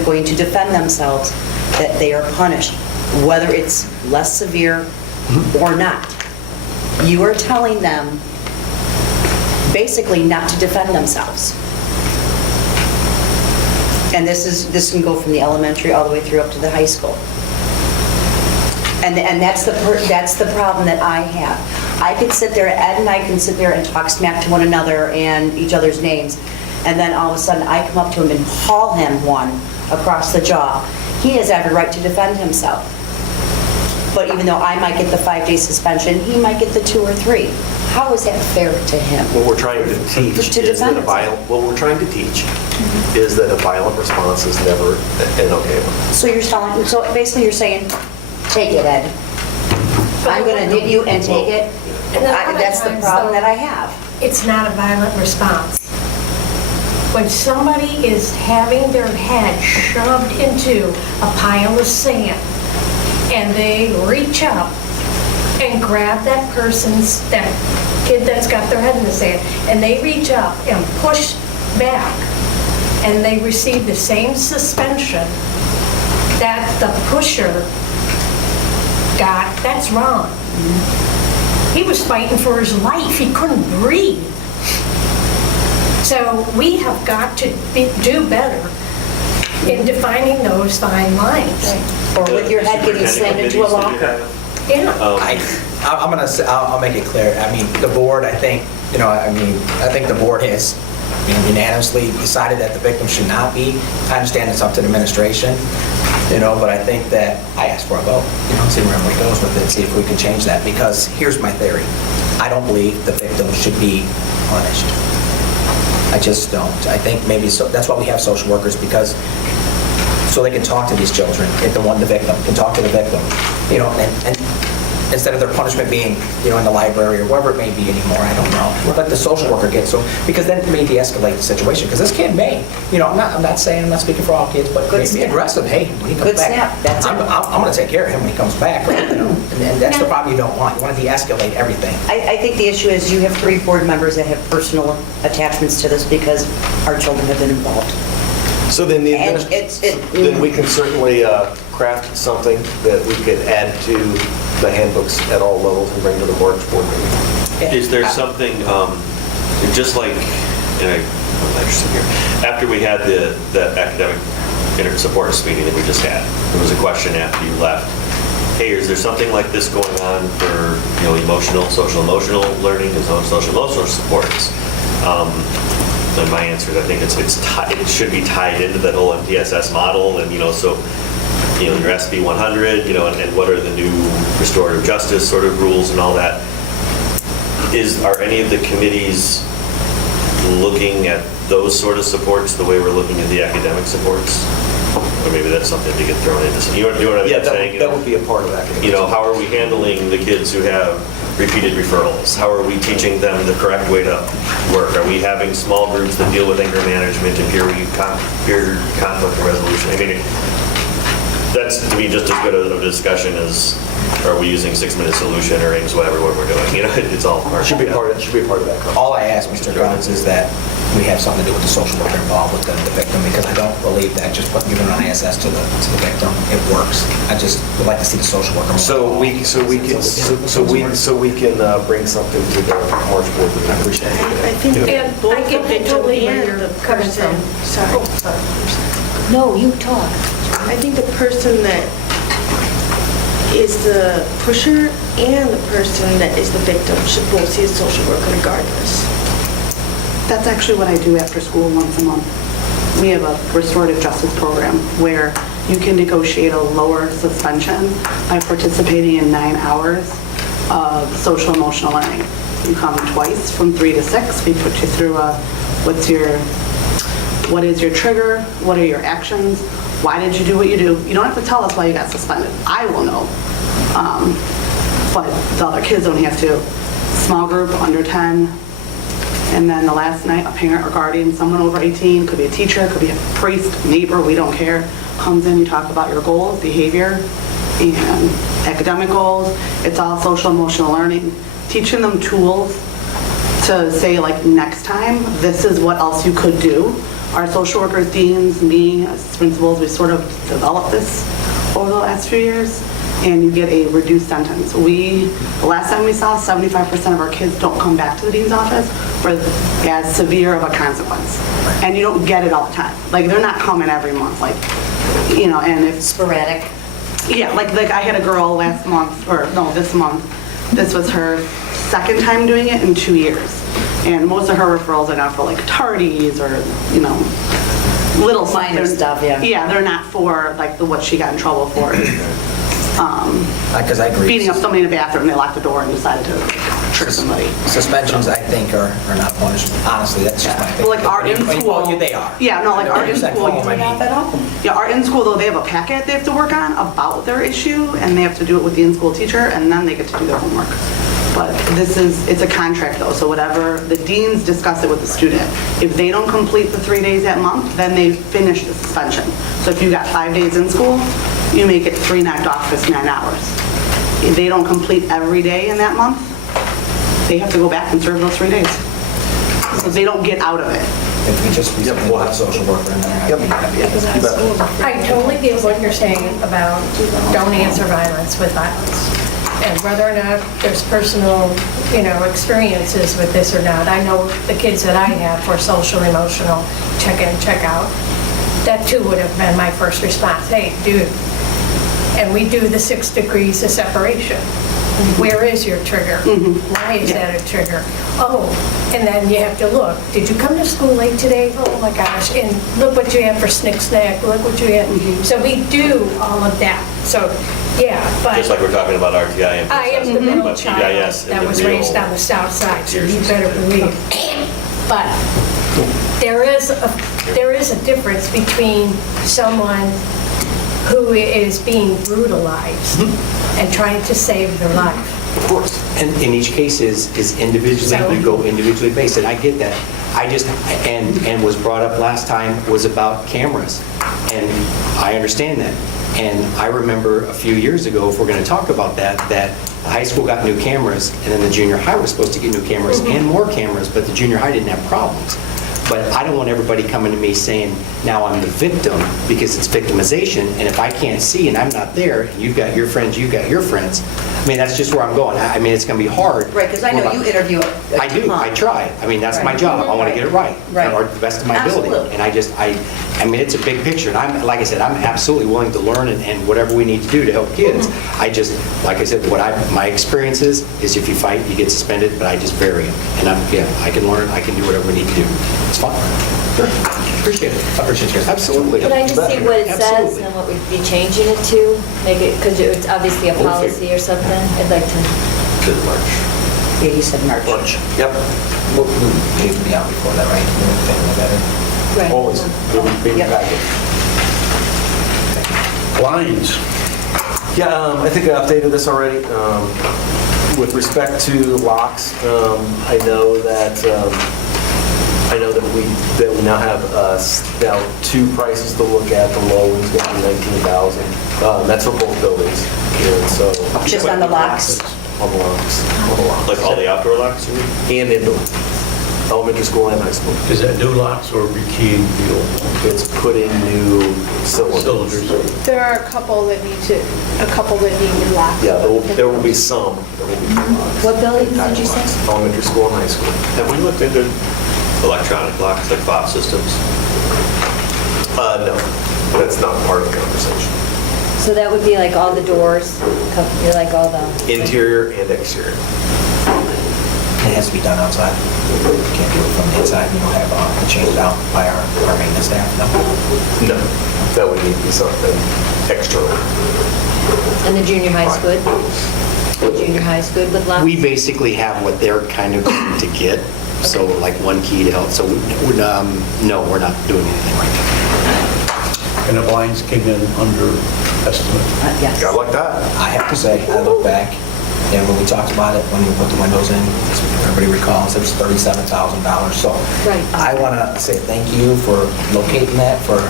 going to defend themselves, that they are punished, whether it's less severe or not? You are telling them basically not to defend themselves. And this can go from the elementary all the way through up to the high school. And that's the problem that I have. I could sit there, Ed and I can sit there and talk smack to one another and each other's names, and then all of a sudden I come up to him and haul him one across the jaw. He has every right to defend himself. But even though I might get the 5-day suspension, he might get the 2 or 3. How is that fair to him? What we're trying to teach is that what we're trying to teach is that a violent response is never an okay one. So basically you're saying, take it, Ed. I'm going to hit you and take it. And a lot of That's the times, problem though, that I have. It's not a violent response. When somebody is having their head shoved into a pile of sand and they reach up and grab that kid that's got their head in the sand, and they reach up and push back, and they receive the same suspension that the pusher got, that's wrong. He was fighting for his life. He couldn't breathe. So we have got to do better in defining those fine lines. Or with your head getting slammed into a locker. Yeah. I'm gonna say, I'll make it clear. I mean, the board, I think, I think the board has unanimously decided that the victim should not be. I understand it's up to the administration, but I think that I asked for a vote, see where everybody goes with it, see if we can change that, because here's my theory. I don't believe the victim should be punished. I just don't. I think maybe that's why we have social workers, because so they can talk to these children. If the victim can talk to the victim, and instead of their punishment being, in the library or wherever it may be anymore, I don't know. But the social worker gets because then it may de-escalate the situation. Because this kid may, I'm not speaking for all kids, but may be aggressive. Hey, when he comes back, I'm going to take care of him when he comes back. And that's the problem you don't want. You want to de-escalate everything. I think the issue is you have 3 board members that have personal attachments to this because our children have been involved. So then then we can certainly craft something that we could add to the handbooks at all levels and bring to the board meeting. Is there something, just like, and I'm interested here, after we had the academic supports meeting that we just had, there was a question after you left, hey, is there something like this going on for, social emotional learning and social emotional supports? And my answer is I think it should be tied into the whole MTSS model, and so your SB 100, and what are the new restorative justice sort of rules and all that. Are any of the committees looking at those sort of supports the way we're looking at the academic supports? Or maybe that's something to get thrown into. You know what I'm saying? That would be a part of academic. How are we handling the kids who have repeated referrals? How are we teaching them the correct way to work? Are we having small groups that deal with anger management and peer conflict resolution? I mean, that's to me just as good of a discussion as are we using 6-minute solution or AIMS, whatever what we're doing. It's all part. Should be a part of that. All I ask, Mr. Jones, is that we have something to do with the social worker involved with the victim, because I don't believe that just giving an ISS to the victim, it works. I just would like to see the social worker. So we can bring something to the March board. I appreciate it. I think And both I get the victim totally where and you're the coming person, from. sorry. No, you talk. I think the person that is the pusher and the person that is the victim should both see a social worker regardless. That's actually what I do after school once a month. We have a restorative justice program where you can negotiate a lower suspension by participating in 9 hours of social emotional learning. You come twice from 3 to 6. We put you through what is your trigger, what are your actions, why did you do what you do. You don't have to tell us why you got suspended. I will know. But the other kids don't have to. Small group, under 10. And then the last night, a parent or guardian, someone over 18, could be a teacher, could be a priest, neighbor, we don't care, comes in, you talk about your goals, behavior, and academic goals. It's all social emotional learning, teaching them tools to say like next time, this is what else you could do. Our social workers, deans, me, as principals, we sort of developed this over the last few years, and you get a reduced sentence. The last time we saw, 75% of our kids don't come back to the dean's office for as severe of a consequence. And you don't get it all the time. Like, they're not coming every month, like, you know, and if... Sporadic. Yeah, like I had a girl last month, or no, this month. This was her second time doing it in 2 years. And most of her referrals are not for like tardies or, you know, little stuff. Minor stuff, yeah. Yeah, they're not for like what she got in trouble for. Because I agree. Beating up somebody in the bathroom, they locked the door and decided to trick somebody. Suspensions, I think, are not punishment. Honestly, that's just my But opinion. like our in-school... Well, they are. Yeah, no, like our in-school... I mean, Yeah, our in-school, though, they have a packet they have to work on about their issue, and they have to do it with the in-school teacher, and then they get to do their homework. But it's a contract, though, so whatever, the deans discuss it with the student. If they don't complete the 3 days that month, then they finish the suspension. So if you got 5 days in school, you make it 3 knocked off, 59 hours. If they don't complete every day in that month, they have to go back and serve those 3 days. So they don't get out of it. If we just recently had a social worker in there, I'd be happy. I totally get what you're saying about don't answer violence with violence. And whether or not there's personal, experiences with this or not. I know the kids that I have for social, emotional, check in, check out. That too would have been my first response. Hey, dude. And we do the 6 degrees of separation. Where is your trigger? Why is that a trigger? Oh, and then you have to look. Did you come to school late today? Oh my gosh. And look what you have for snick snack. Look what you have. So we do all of that. So, yeah, but Just like we're talking about RTI and I am the middle child PBIS and that the was real raised on the south side, so you years. better believe. But there is a difference between someone who is being brutalized and trying to save their life. Of course. And in each case is individually, we go individually based, and I get that. I just, and was brought up last time was about cameras, and I understand that. And I remember a few years ago, if we're going to talk about that the high school got new cameras, and then the junior high was supposed to get new cameras and more cameras, but the junior high didn't have problems. But I don't want everybody coming to me saying, now I'm the victim, because it's victimization, and if I can't see and I'm not there, and you've got your friends, you've got your friends, I mean, that's just where I'm going. I mean, it's going to be hard. Right, because I know you interview I do, I try. I mean, that's my job. I want to get it right, Right. or the best of my ability. Absolutely. And I mean, it's a big picture, and I'm, like I said, I'm absolutely willing to learn and whatever we need to do to help kids. I just, like I said, my experience is if you fight, you get suspended, but I just vary them. And I can learn, I can do whatever we need to do. It's fun. Sure. Appreciate it. I appreciate you guys. Absolutely. Can I just see what it says Absolutely. and what we'd be changing it to? Make it, because it's obviously a policy or something. I'd like to. To March. Yeah, you said March. Lunch. Yep. We'll need to be out before that, right? We'll fit in better. Right. Always. Big packet. Blinds. Yeah, I think I updated this already. With respect to locks, I know that we now have now 2 prices to look at. The low one's going to be $19,000. That's for both buildings. And so Just on the locks? on the locks. Like all the outdoor locks, you mean? And indoor, elementary school and high school. Is that new locks or rekeying the old ones? It's putting new cylinders. There are a couple that need new locks. Yeah, there will be some. There will be new locks. What buildings did you say? Elementary school and high school. Have we looked into electronic locks like fob systems? No, that's not part of the conversation. So that would be like all the doors, like all the. Interior and exterior. It has to be done outside. You can't do it from the inside. You don't have it changed out by our maintenance staff, no? No, that would need to be something external. And the junior high's good? The junior high's good with locks? We basically have what they're kind of going to get, so like one key to help. So no, we're not doing anything right now. And the blinds came in under estimate. Yes. Got like that. I have to say, I look back, and when we talked about it, when we put the windows in, as everybody recalls, it was $37,000. So Right. I want to say thank you for locating that for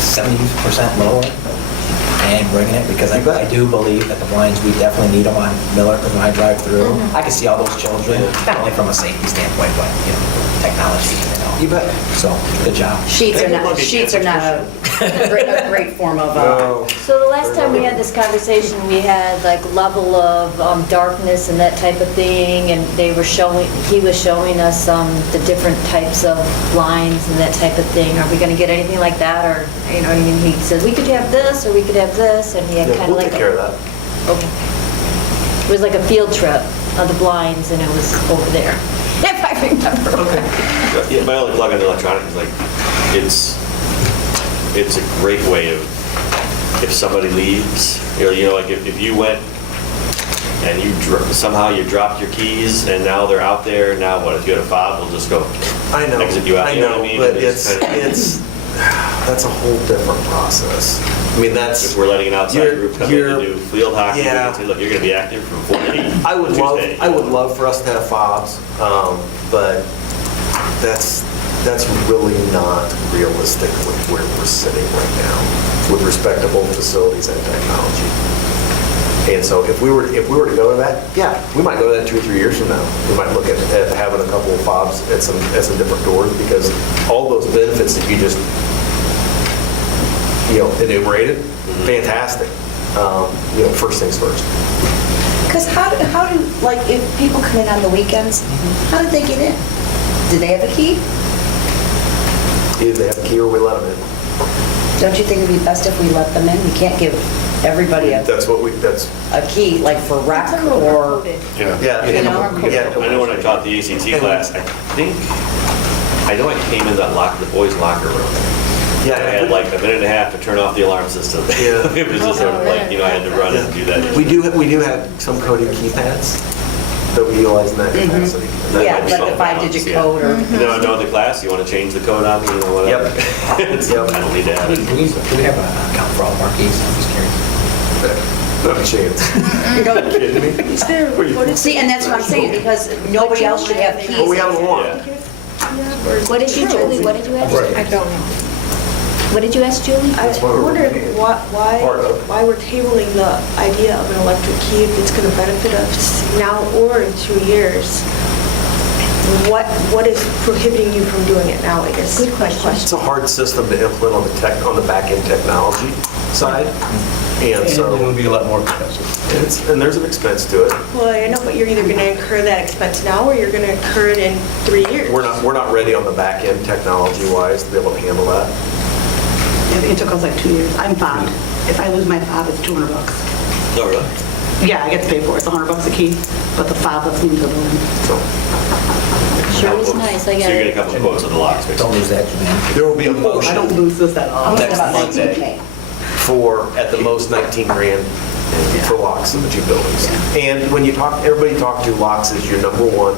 70% lower. and bringing it, because I do believe that the blinds, we definitely need them on Miller, because when I drive through, I can see all those children, not only from a safety standpoint, but, technology, You bet. So, good job. Sheets are not a great form of, So the last time we had this conversation, we had like level of darkness and that type of thing, and he was showing us the different types of blinds and that type of thing. Are we gonna get anything like that, or, you know what I mean? He said, we could have this, or we could have this, and he had Yeah, kind of we'll like. take care of that. Okay. It was like a field trip of the blinds, and it was over there, if I remember. Okay. Yeah, my only plug on the electronic is like, it's a great way of, if somebody leaves, like if you went and somehow you dropped your keys and now they're out there, now what? If you had a fob, we'll just go I know. exit you out. I You know what know, I mean? but It's that's a whole different process. I mean, if we're letting an outside You're- group come in you're- and do field hockey, we Yeah. can say, look, you're going to be active from 4 to 8 I would Tuesday. love for us to have fobs, but that's really not realistic with where we're sitting right now with respect to both facilities and technology. And so if we were to go to that, yeah, we might go to that 2 or 3 years from now. We might look at having a couple of fobs at some different doors, because all those benefits that you just enumerated, fantastic. First things first. because how do, like, if people come in on the weekends, how did they get in? Do they have a key? Either they have a key or we let them in. Don't you think it'd be best if we let them in? We can't give everybody a key, like for rec or, Yeah. Yeah. You know? I know when I taught the ACT class, I know I came in the boys' locker room. Yeah. I had like a minute and a half to turn off the alarm system. Yeah. It was just sort of like, I had to run and do that. We do have some coded keypads that we utilize in that capacity. And that yeah, might be like a something 5-digit Yeah. code or. Know the class, you want to change the code on me, whatever. Yep. I don't need to have it. Do we have an account for all of our keys? I'm just curious. Not a chance. Kidding me? Is there recorded? See, and that's what I'm saying, because nobody else should have keys. Well, we have one. Yeah. What did you, Julie, what did you ask? I don't know. What did you ask, Julie? I wondered why we're tabling the idea of an electric key if it's going to benefit us now or in 2 years. What is prohibiting you from doing it now, I guess? Good question. It's a hard system to implement on the back-end technology side. And so, It'll be a lot more expensive. and there's an expense to it. Well, I know, but you're either going to incur that expense now or you're going to incur it in 3 years. We're not ready on the back-end technology-wise to be able to handle that. It took us like 2 years. I'm fobbed. If I lose my fob, it's $200. Oh, really? Yeah, I get to pay for it. It's $100 a key, but the fob lets me into the building. So Sure was nice, I So got you're getting a it. couple of quotes of the locks, Don't basically. lose that, Julianne. there will be a I motion don't lose this at all. I'm thinking next about Monday 19K. for, at the most, 19 grand for locks in the 2 buildings. And when everybody talk to, locks is your number one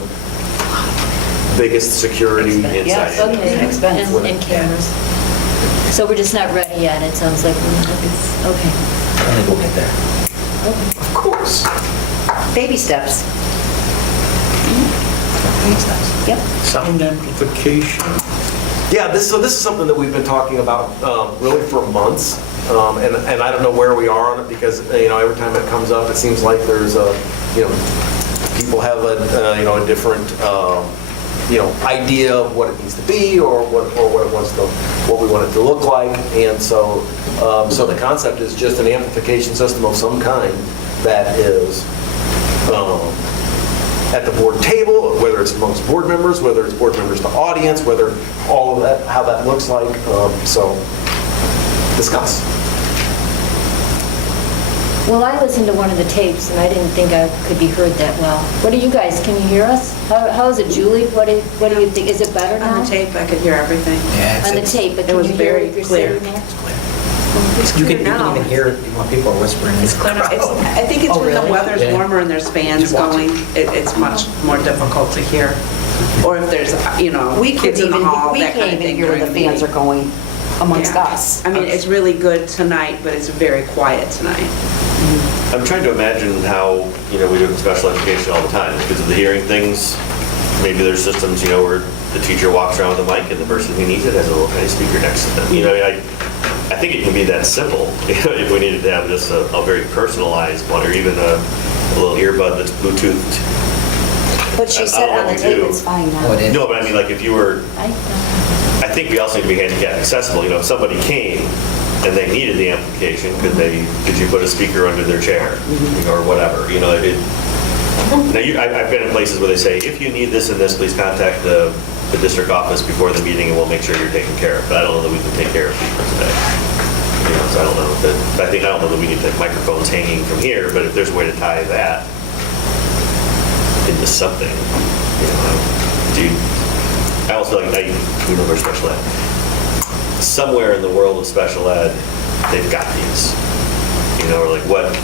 biggest security inside. Yes. Okay, Expense. and cameras. So we're just not ready yet, it sounds like, okay. I think we'll get there. Of course. Baby steps. Thanks, guys. Yep. Sound amplification. Yeah, this is something that we've been talking about really for months, and I don't know where we are on it, because every time it comes up, it seems like there's people have a different idea of what it needs to be, or what we want it to look like, and so the concept is just an amplification system of some kind that is at the board table, whether it's amongst board members, whether it's board members to audience, whether all of that, how that looks like. So discuss. Well, I listened to one of the tapes, and I didn't think I could be heard that well. What do you guys, can you hear us? How is it, Julie? What do you think, is it better now? On the tape, I could hear everything. Yeah, On the it's tape, but It can was you hear very if you're clear. sitting there? clear. It's You clear can now. even hear it when people are whispering. It's clear now. I think it's Oh, when the really? weather's Yeah. warmer and there's fans going, it's much more difficult to hear. Or if there's, We kids in the hall, we that kind can't of even thing hear where during the the fans are meeting. going amongst Yeah. us. I mean, it's really good tonight, but it's very quiet tonight. I'm trying to imagine how, we do it in special education all the time, because of the hearing things. Maybe there's systems, where the teacher walks around with a mic and the person who needs it has a little tiny speaker next to them. I think it can be that simple. If we needed to have just a very personalized one, or even a little earbud that's Bluetoothed. But she I said don't know on the what we tape do. it's fine Oh, it now. is. No, but I mean, like, if you were, I I think we also need to be handicap accessible. You know, if somebody came and they needed the amplification, could you put a speaker under their chair or whatever? You know, now I've been in places where they say, if you need this and this, please contact the district office before the meeting and we'll make sure you're taken care of. But I don't know that we can take care of people today. You know, so I don't know that, I don't know that we need the microphones hanging from here, but if there's a way to tie that into something, you know, I also feel like, we know there's special ed. Somewhere in the world of special ed, they've got these, you know, or like what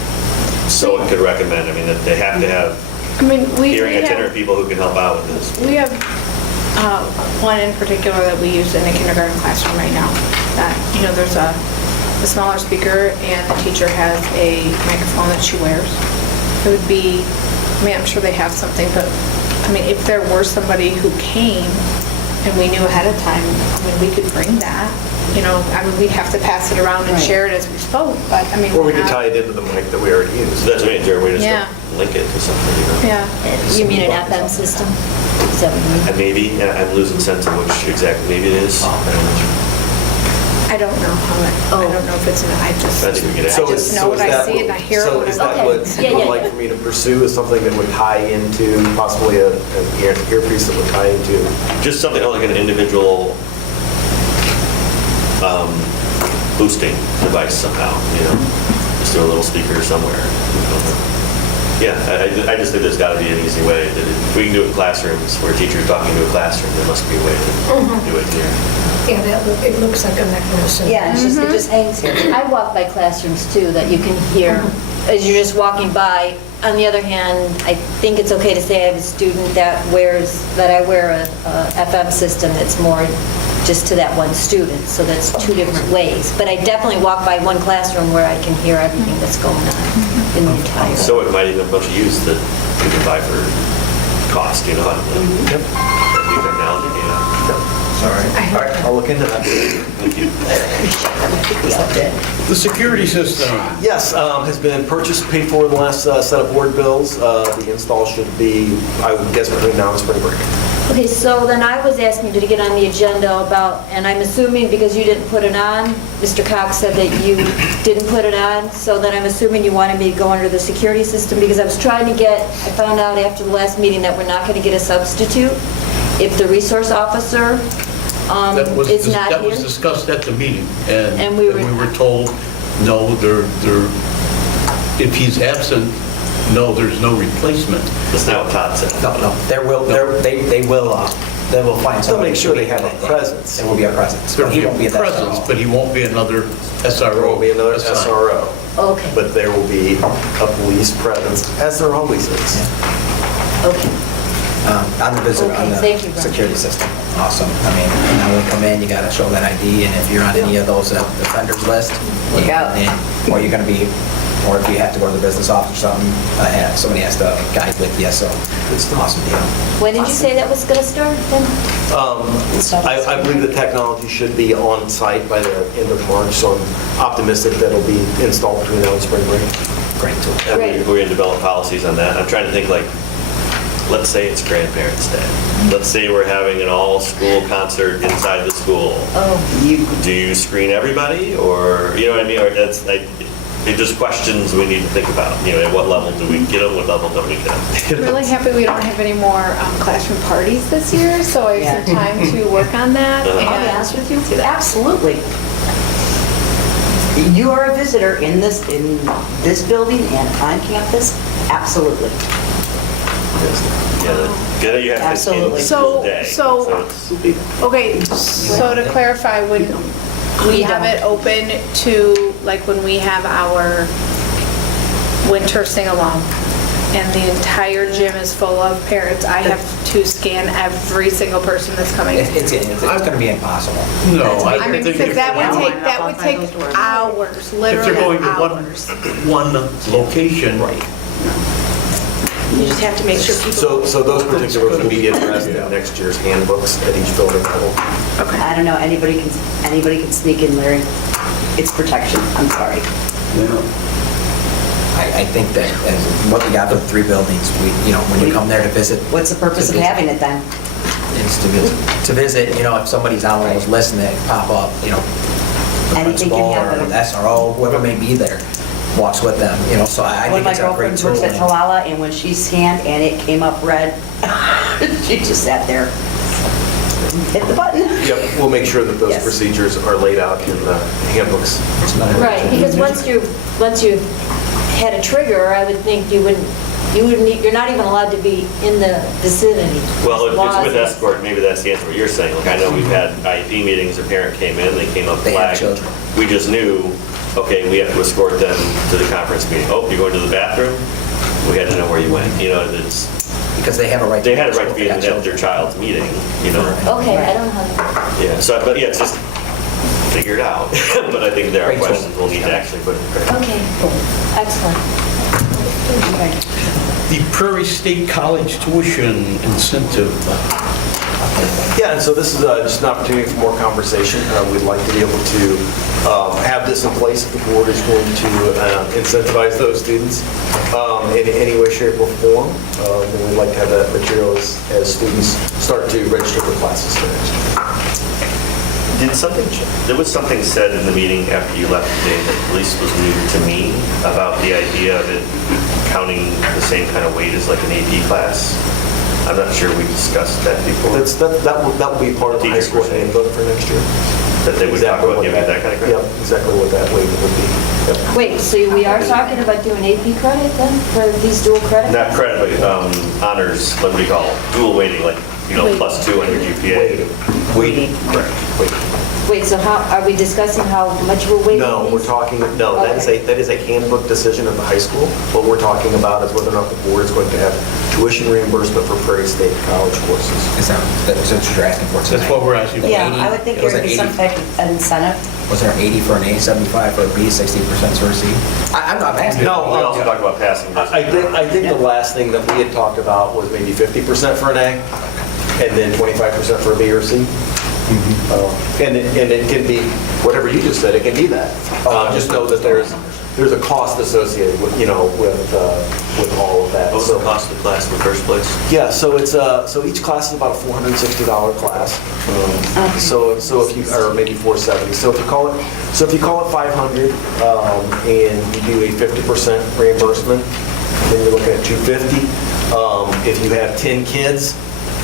someone could recommend. I mean, that they have to have I mean, hearing itinerant people who can help out with this. we have one in particular that we use in the kindergarten classroom right now. That, you know, there's a smaller speaker and the teacher has a microphone that she wears. It would be, I mean, I'm sure they have something, but I mean, if there were somebody who came and we knew ahead of time, I mean, we could bring that. You know, I mean, we'd have to pass it around and Right. share it as we spoke, but I mean. Or we could have- tie it into the mic that we already use. So that's what I mean, is there a way to Yeah. link it to something, you know? Yeah. You mean an FM system? Is that what you mean? And maybe, I'm losing sense of which exactly, maybe it is. I don't know. I don't know how I don't know if it's, I just. I think we could ask. I just know what I see and I hear it. So when is I that look what at it. Yeah, you would yeah, like yeah. for me to pursue, is something that would tie into possibly an earpiece that would tie into? Just something like an individual boosting device somehow, you know? Just do a little speaker somewhere. You know? Yeah, I just think there's got to be an easy way. That if we can do it in classrooms where teachers talking to a classroom, there must be a way to do it here. Yeah, it looks like a mechanism. Yeah, it just hangs here. I walk by classrooms too that you can hear as you're just walking by. On the other hand, I think it's okay to say I have a student that I wear a FM system that's more just to that one student, so that's two different ways. But I definitely walk by one classroom where I can hear everything that's going on in the entire. So it might even have a bunch of use that we can buy for cost, you know? Yep. New technology, yeah. Sorry. All right, I'll look into that. Thank you. The security system. Yes, has been purchased, paid for in the last set of board bills. The install should be, I would guess, between now and spring break. Okay, so then I was asking you to get on the agenda about, and I'm assuming because you didn't put it on, Mr. Cox said that you didn't put it on, so then I'm assuming you wanted me to go under the security system, because I was trying to get, I found out after the last meeting that we're not going to get a substitute if the resource officer is not That was here. discussed at the meeting, And and we we were- were told, no, if he's absent, no, there's no replacement. That's not what Todd said. No, they will find They'll somebody. make sure they to have be a presence. There will be a presence. There'll He be won't be a at that presence, SRO. but he won't be another SRO. There will be another assigned. SRO, Okay, but there will be a police presence, as there always is. okay. On the visit, Okay, on thank you, the Brian. security system. Awesome. I mean, now when you come in, you got to show that ID, and if you're on any of those offenders list, Look out. or you're going to be, or if you have to go to the business office or something, somebody has to guide with you, so it's an awesome deal. When did you say that was going to start then? I believe the technology should be on site by the end of March, so I'm optimistic that it'll be installed between now and spring break. Great tool. And Great. we're going to develop policies on that. I'm trying to think, like, let's say it's Grandparents' Day. Let's say we're having an all-school concert inside the school. Oh, Do you screen everybody, or, you know what I mean? Or that's, like, it's just questions we need to think about. You know, at what level do we get them, what level don't we get them? I'm really happy we don't have any more classroom parties this year, so I have some time to work on that. Uh-huh. I'll be and- honest with you, absolutely. You are a visitor in this building and on campus, absolutely. Yeah, you have to Absolutely. in school day. So- it's- Okay, so to clarify, when we have it open to, like, when we have our winter sing-along, and the entire gym is full of parents, I have to scan every single person that's coming in. It's going to be impossible. No, I I mean, think because if that would they're take hours, if they're literally going to hours. one location. You just have to make sure people. So those particulars will be addressed in next year's handbooks at each building level. I don't know, anybody can sneak in, Larry. It's protection, I'm sorry. I think that as what we got for the 3 buildings, when you come there to visit. What's the purpose of having it then? Is to visit. To visit, if somebody's on one of those lists and they pop up, the Anything principal can or happen. the SRO, whoever may be there, walks with them, so I One of think my it's a great girlfriends tool. works at Talala, and when she scanned and it came up red, she just sat there, hit the button. Yep, we'll make sure that those Yes. procedures are laid out in the handbooks. Right, because once you've had a trigger, I would think you're not even allowed to be in the vicinity. Well, if Laws it's with and- escort, maybe that's the answer what you're saying. Like, I know we've had IEP meetings, a parent came in, they came up They have flagged. children. We just knew, okay, we have to escort them to the conference meeting. Oh, you're going to the bathroom? We had to know where you went. Because they have a right to. They had a right to be They in got their children. child's meeting, Okay, I don't have, Yeah, so, but yeah, it's just figure it out. But I think there are Great tool. questions we'll need to actually put in place. okay, excellent. The Prairie State College tuition incentive. Yeah, and so this is just an opportunity for more conversation. We'd like to be able to have this in place if the board is going to incentivize those students in any way, shape, or form. And we'd like to have that material as students start to register for classes for next year. There was something said in the meeting after you left today that at least was new to me about the idea of it counting the same kind of weight as like an AP class. I'm not sure we discussed that before. That will be part of the high school handbook for next year. That they would talk about giving that kind of credit? Yep, exactly what that weight would be. Yep. Wait, so we are talking about doing AP credit then, for these dual credits? Not credit, but honors, what do we call it? Dual weighting, like, Weighting. +2 on your GPA. Weighting. Correct. Weighting. Wait, so how, are we discussing how much we're weighting No, we're these? talking, no, that is a handbook decision at the high school. What we're talking about is whether or not the board is going to have tuition reimbursement for Prairie State College courses. That's what you're asking for tonight. That's what we're asking for. Yeah, I would think It there was would be an some type of incentive. Was there 80 for an A, 75 for a B, 60% for a C? I'm not asking. No, We also talk about passing. I think the last thing that we had talked about was maybe 50% for an A, and then 25% for a B or C. And it can be, whatever you just said, it can be that. Just know that there's a cost associated with, with all of that. What was the cost of the class in the first place? Yeah, so it's, so each class is about a $460 class. So if you, or maybe $470. So if you call it 500, and you do a 50% reimbursement, then you're looking at $250. If you have 10 kids,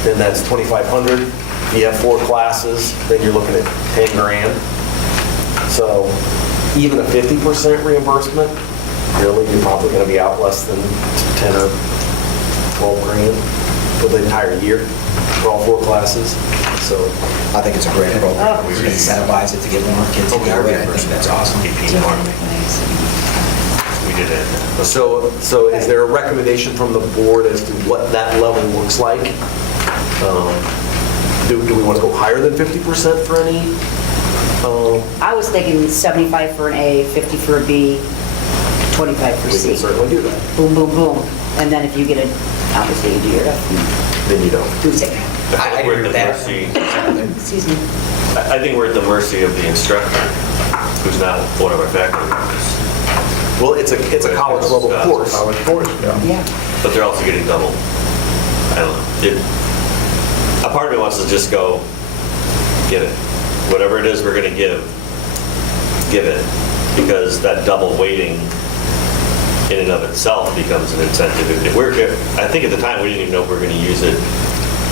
then that's $2,500. If you have 4 classes, then you're looking at 10 grand. So even a 50% reimbursement, really, you're probably going to be out less than 10 or 12 grand for the entire year for all 4 classes. So I think it's a great program. We should incentivize it to get more kids to go in. I think that's awesome. AP norm. We did it. So is there a recommendation from the board as to what that level looks like? Do we want to go higher than 50% for any? I was thinking 75 for an A, 50 for a B, 25 for We C. can certainly do that. Boom, boom, boom. And then if you get it, obviously you do your, Then you don't. do it. I think we're at the mercy. Excuse me. I think we're at the mercy of the instructor, who's not one of our faculty members. Well, it's a college level course. College course, yeah. Yeah. But they're also getting double. I don't know. A part of me wants to just go, give it. Whatever it is we're going to give it. Because that double weighting in and of itself becomes an incentive. I think at the time, we didn't even know if we were going to use it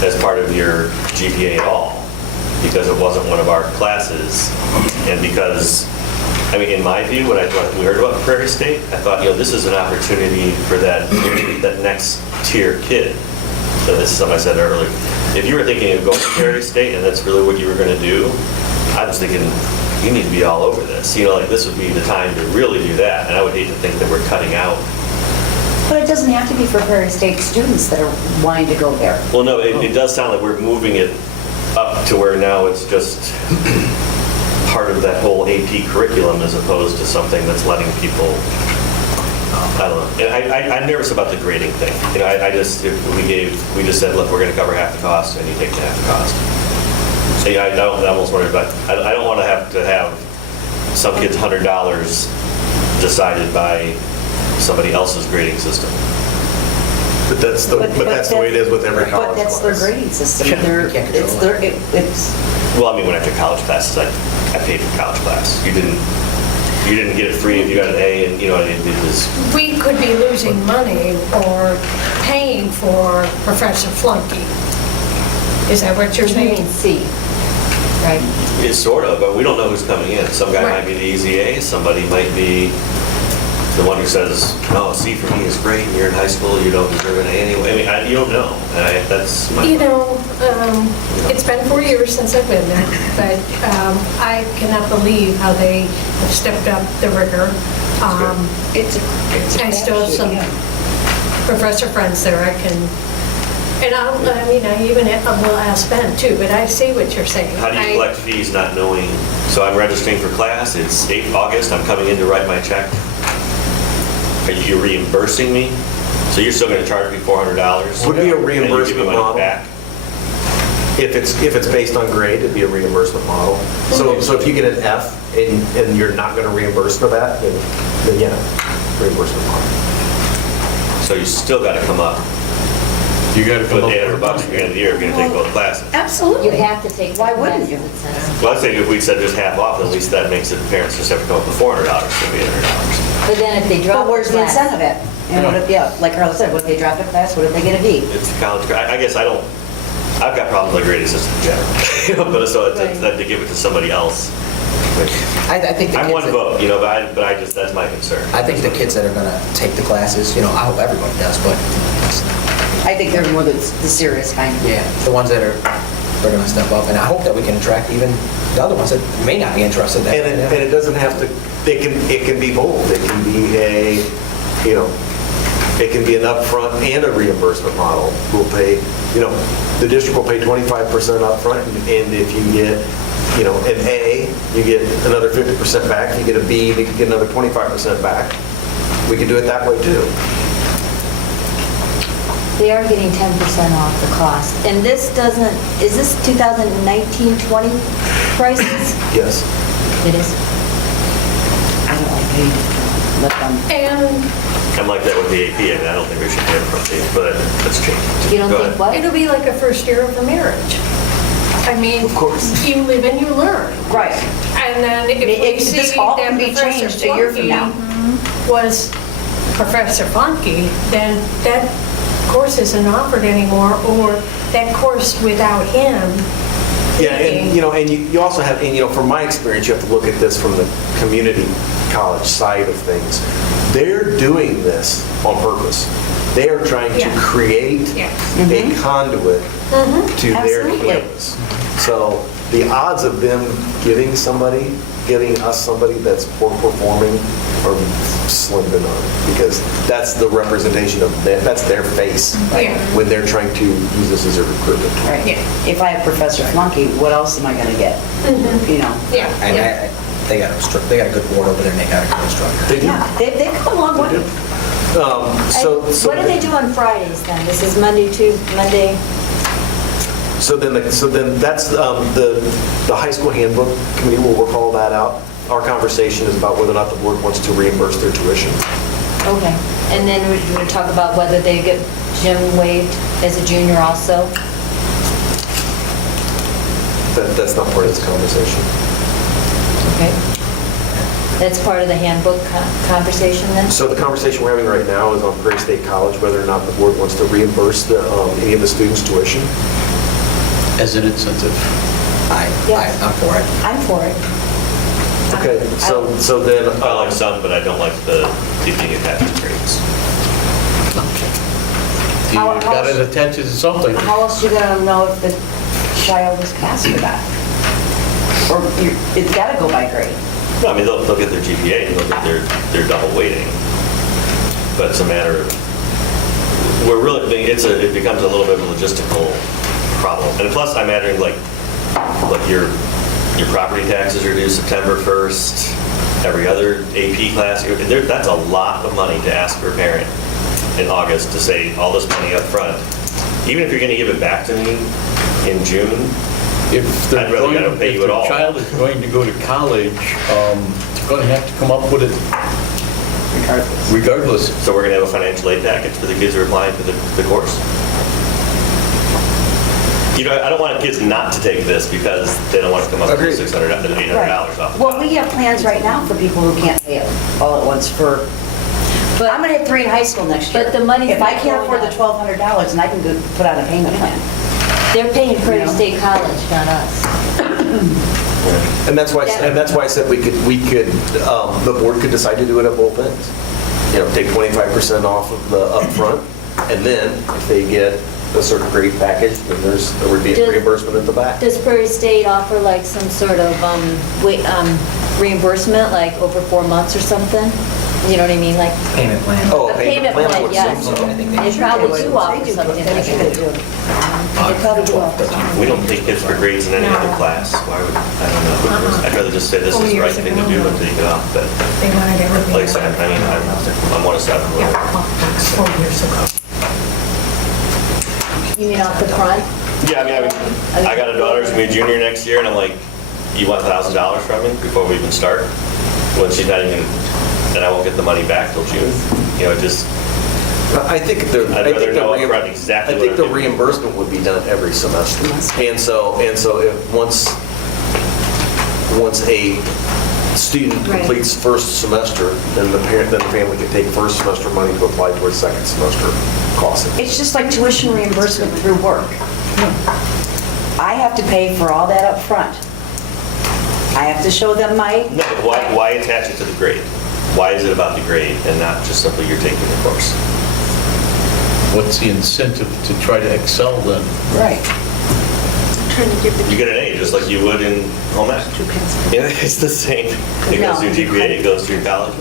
as part of your GPA at all, because it wasn't one of our classes. And because, I mean, in my view, when we heard about Prairie State, I thought, this is an opportunity for that next tier kid. So this is something I said earlier. If you were thinking of going to Prairie State and that's really what you were going to do, I was thinking, you need to be all over this. Like this would be the time to really do that. And I would hate to think that we're cutting out. But it doesn't have to be for Prairie State students that are wanting to go there. Well, no, it does sound like we're moving it up to where now it's just part of that whole AP curriculum as opposed to something that's letting people, I don't know. And I'm nervous about the grading thing. We just said, look, we're going to cover half the cost and you take half the cost. So I almost worried about, I don't want to have some kids $100 decided by somebody else's grading system. But that's the way it is with every college But that's their class. grading system. You They're- can't control It's it. their, it's, Well, I mean, when I took college classes, I paid for college class. You didn't get it free if you got an A, and you know, it was, We could be losing money or paying for Professor Flunky. Is that what you're You saying? mean C, right? it's sort of, but we don't know who's coming in. Some guy Right. might be the easy A, somebody might be the one who says, no, C for me is great, and you're in high school, you don't deserve an A anyway. I mean, you don't know, and that's my... You know, it's been 4 years since I've been there, but I cannot believe how they have stepped up the rigor. it's a I still have some crapshoot, professor friends there I can, and I even will ask Ben too, but I see what you're saying. How do you collect fees not knowing? So I'm registering for class, it's 8th August, I'm coming in to write my check. Are you reimbursing me? So you're still going to charge me $400? Would be a And you give me reimbursement money model. back? If it's based on grade, it'd be a reimbursement model. So if you get an F and you're not going to reimburse for that, then yeah, reimbursement model. So you still got to come up You got to with come up $800 with at the end of the year if you're going to take both classes. Absolutely. You have to take. Why the wouldn't classes, you? it says. Well, I'd say if we said just half off, at least that makes it, parents just have to come up with $400 instead of $800. But then if they drop But where's the class- incentive at? And what if, yeah, like Carla said, what if they drop a class, what if they get a D? It's the college, I guess I don't, I've got problems with grading system in general. You know, but so it's then to give it to somebody else. I think the I'm kids one that- vote, you know, but I just, that's my concern. I think the kids that are gonna take the classes, you know, I hope everybody does, but I think they're more the serious kind. yeah, the ones that are gonna step up, and I hope that we can attract even the other ones that may not be interested. And it doesn't have to, it can be both. It can be it can be an upfront and a reimbursement model. We'll pay, the district will pay 25% upfront, and if you get, an A, you get another 50% back. You get a B, you can get another 25% back. We can do it that way too. They are getting 10% off the cost. And this doesn't, is this 2019-20 prices? Yes. It is. I don't like paying, let them. And I'm like that with the AP, I mean, I don't think we should pay upfront fees, but that's changing. You don't Go think ahead. what? it'll be like a first year of a marriage. I mean, Of course. you live and you learn. Right. And then if we This see all that can be Professor changed a year from now. Flunky was Professor Flunky, then that course isn't offered anymore, or that course without him. Yeah, and you also have, from my experience, you have to look at this from the community college side of things. They're doing this on purpose. They are trying to Yeah. create Yeah. a conduit to their Absolutely. campus. So the odds of them giving us somebody that's poor performing are slim to none, because that's the representation of them, that's their face Yeah. when they're trying to use this as a recruitment tool. Right. Yeah. If I have Professor Flunky, what else am I gonna get? You know? Yeah. And yeah. they got a good board over there, and they got a good instructor. They do. Yeah, they've come a long way. So What do they do on Fridays then? This is Monday, Tuesday, Monday? So then that's the high school handbook committee will work all that out. Our conversation is about whether or not the board wants to reimburse their tuition. Okay. And then we would talk about whether they get gym waived as a junior also? That's not part of this conversation. Okay. That's part of the handbook conversation then? So the conversation we're having right now is on Prairie State College, whether or not the board wants to reimburse any of the students' tuition. As an incentive. Yes. I'm for it. I'm for it. Okay, so then, I like some, but I don't like the being attached to grades. You How- got it attached to something. How else you gonna know if the child was passed or not? Or it's gotta go by grade. No, I mean, they'll get their GPA, and they'll get their double weighting. But it's a matter of, it becomes a little bit of a logistical problem. And plus, I'm adding like your property taxes are due September 1st, every other AP class, that's a lot of money to ask for a parent in August to say all this money up front. Even if you're gonna give it back to me in June, if I'd rather I don't pay you at all. If the child is going to go to college, they're going to have to come up with it regardless. So we're going to have a financial aid package for the kids who are applying for the course. You know, I don't want kids not to take this because they don't want to come up with $600, $800 off. Well, we have plans right now for people who can't pay it all at once for, But I'm gonna have 3 in high school next year. But the money's If I not can't afford going the up. $1,200, then I can go put out a payment plan. They're paying Prairie You know? State College, not us. And that's why, I said the board could decide to do it at both ends. You know, take 25% off of the upfront, and then if they get a certain grade package, then there would be a reimbursement at the back. Does Prairie State offer like some sort of reimbursement, like over 4 months or something? You know what I mean, like Payment plan. Oh, a payment plan, I plan, would yes. assume so. I think They probably do offer something They like should that. do. They probably do offer something. We don't take kids for grades in any other class. Why would, I don't know. I'd rather just say this is the right thing to do and take it off, but They wanted everything. like I said, I mean, I'm 1 of 7. Yeah, 4 years ago. You mean off the front? Yeah, I mean, I got a daughter who's going to be a junior next year, and I'm like, you want $1,000 from me before we even start? When she's not even, then I won't get the money back till June. You know, just, I think I'd rather know upfront exactly what I'm the doing. reimbursement would be done every semester. And so if once a student Right. completes first semester, then the family can take first semester money to apply towards second semester costs. It's just like tuition reimbursement through work. I have to pay for all that up front. I have to show them my, No, but why attach it to the grade? Why is it about the grade and not just simply you're taking the course? What's the incentive to try to excel then? right. Trying to give the You get an A, just like you would in home ec. Yeah, it's the same. It goes to your GPA, it goes to your college.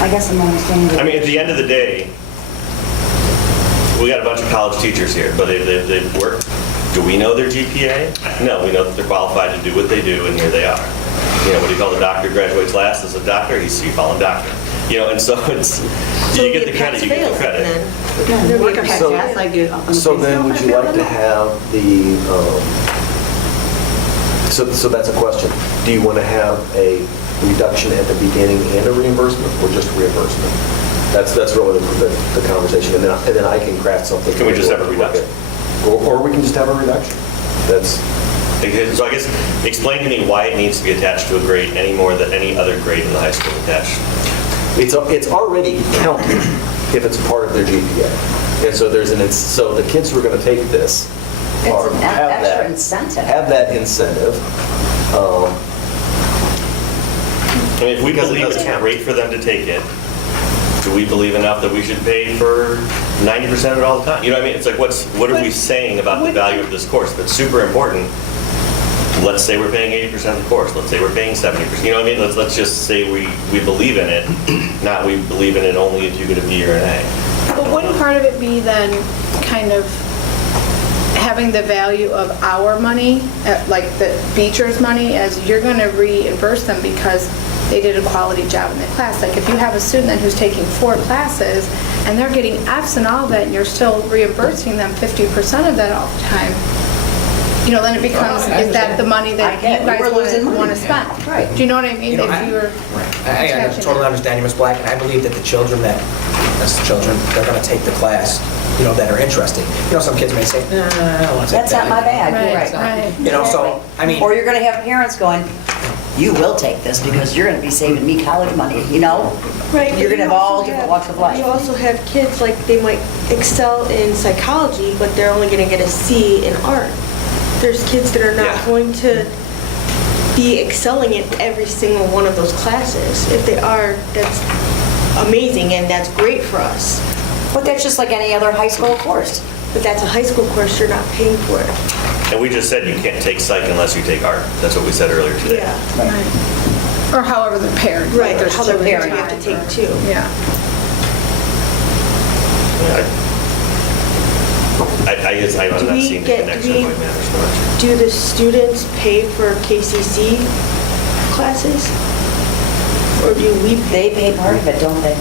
I guess I'm not understanding. I mean, at the end of the day, we got a bunch of college teachers here, but they've worked. Do we know their GPA? No, we know that they're qualified to do what they do, and here they are. You know, what do you call the doctor who graduates last as a doctor? You call him doctor. You know, and so it's, you get the credit, you get the credit. Work a pass, I get up on the So face. then, would you like to have the, so that's a question. Do you want to have a reduction at the beginning and a reimbursement, or just reimbursement? That's really the conversation, and then I can craft something. Can we just have a reduction? Or we can just have a reduction. That's, So I guess, explain to me why it needs to be attached to a grade any more than any other grade in the high school attached. it's already counted if it's part of their GPA. And so so the kids who are going to take this It's are, an have extra that. incentive. Have that incentive. I mean, if we Because it believe does it's count. great for them to take it, do we believe enough that we should pay for 90% of it all the time? You know what I mean? It's like, what are we saying about the value of this course? If it's super important, let's say we're paying 80% of the course. Let's say we're paying 70%. You know what I mean? Let's just say we believe in it, not we believe in it only if you get a B or an A. But wouldn't part of it be then kind of having the value of our money, like the Beecher's money, as you're going to reimburse them because they did a quality job in the class? Like if you have a student then who's taking 4 classes and they're getting Fs and all that, and you're still reimbursing them 50% of that all the time, you know, then it becomes, is that the money that I get you it. We're losing guys money. want to spend? Right. Do you know what I mean? You know, If you were I totally understand you, Ms. Black, and I believe that the children they're going to take the class, you know, that are interested. You know, some kids may say, nah, I don't want to take That's that. not my bag, you're Right, right. right. You know, so, I mean. Or you're gonna have parents going, you will take this because you're gonna be saving me college money, you know? Right. You're gonna have all different walks of life. You also have kids, like, they might excel in psychology, but they're only gonna get a C in art. There's kids that are not Yeah. going to be excelling in every single one of those classes. If they are, that's amazing, and that's great for us. But that's just like any other high school course. But that's a high school course, you're not paying for it. And we just said you can't take psych unless you take art. That's what we said earlier today. Yeah. Or however they're paired. Right, Like there's how they're two paired, at you a have to time, take or- 2. Yeah. I guess I'm Do not we seeing the get- connection do we- of what matters so much. Do the students pay for KCC classes? Or do we pay? They pay part of it, don't they?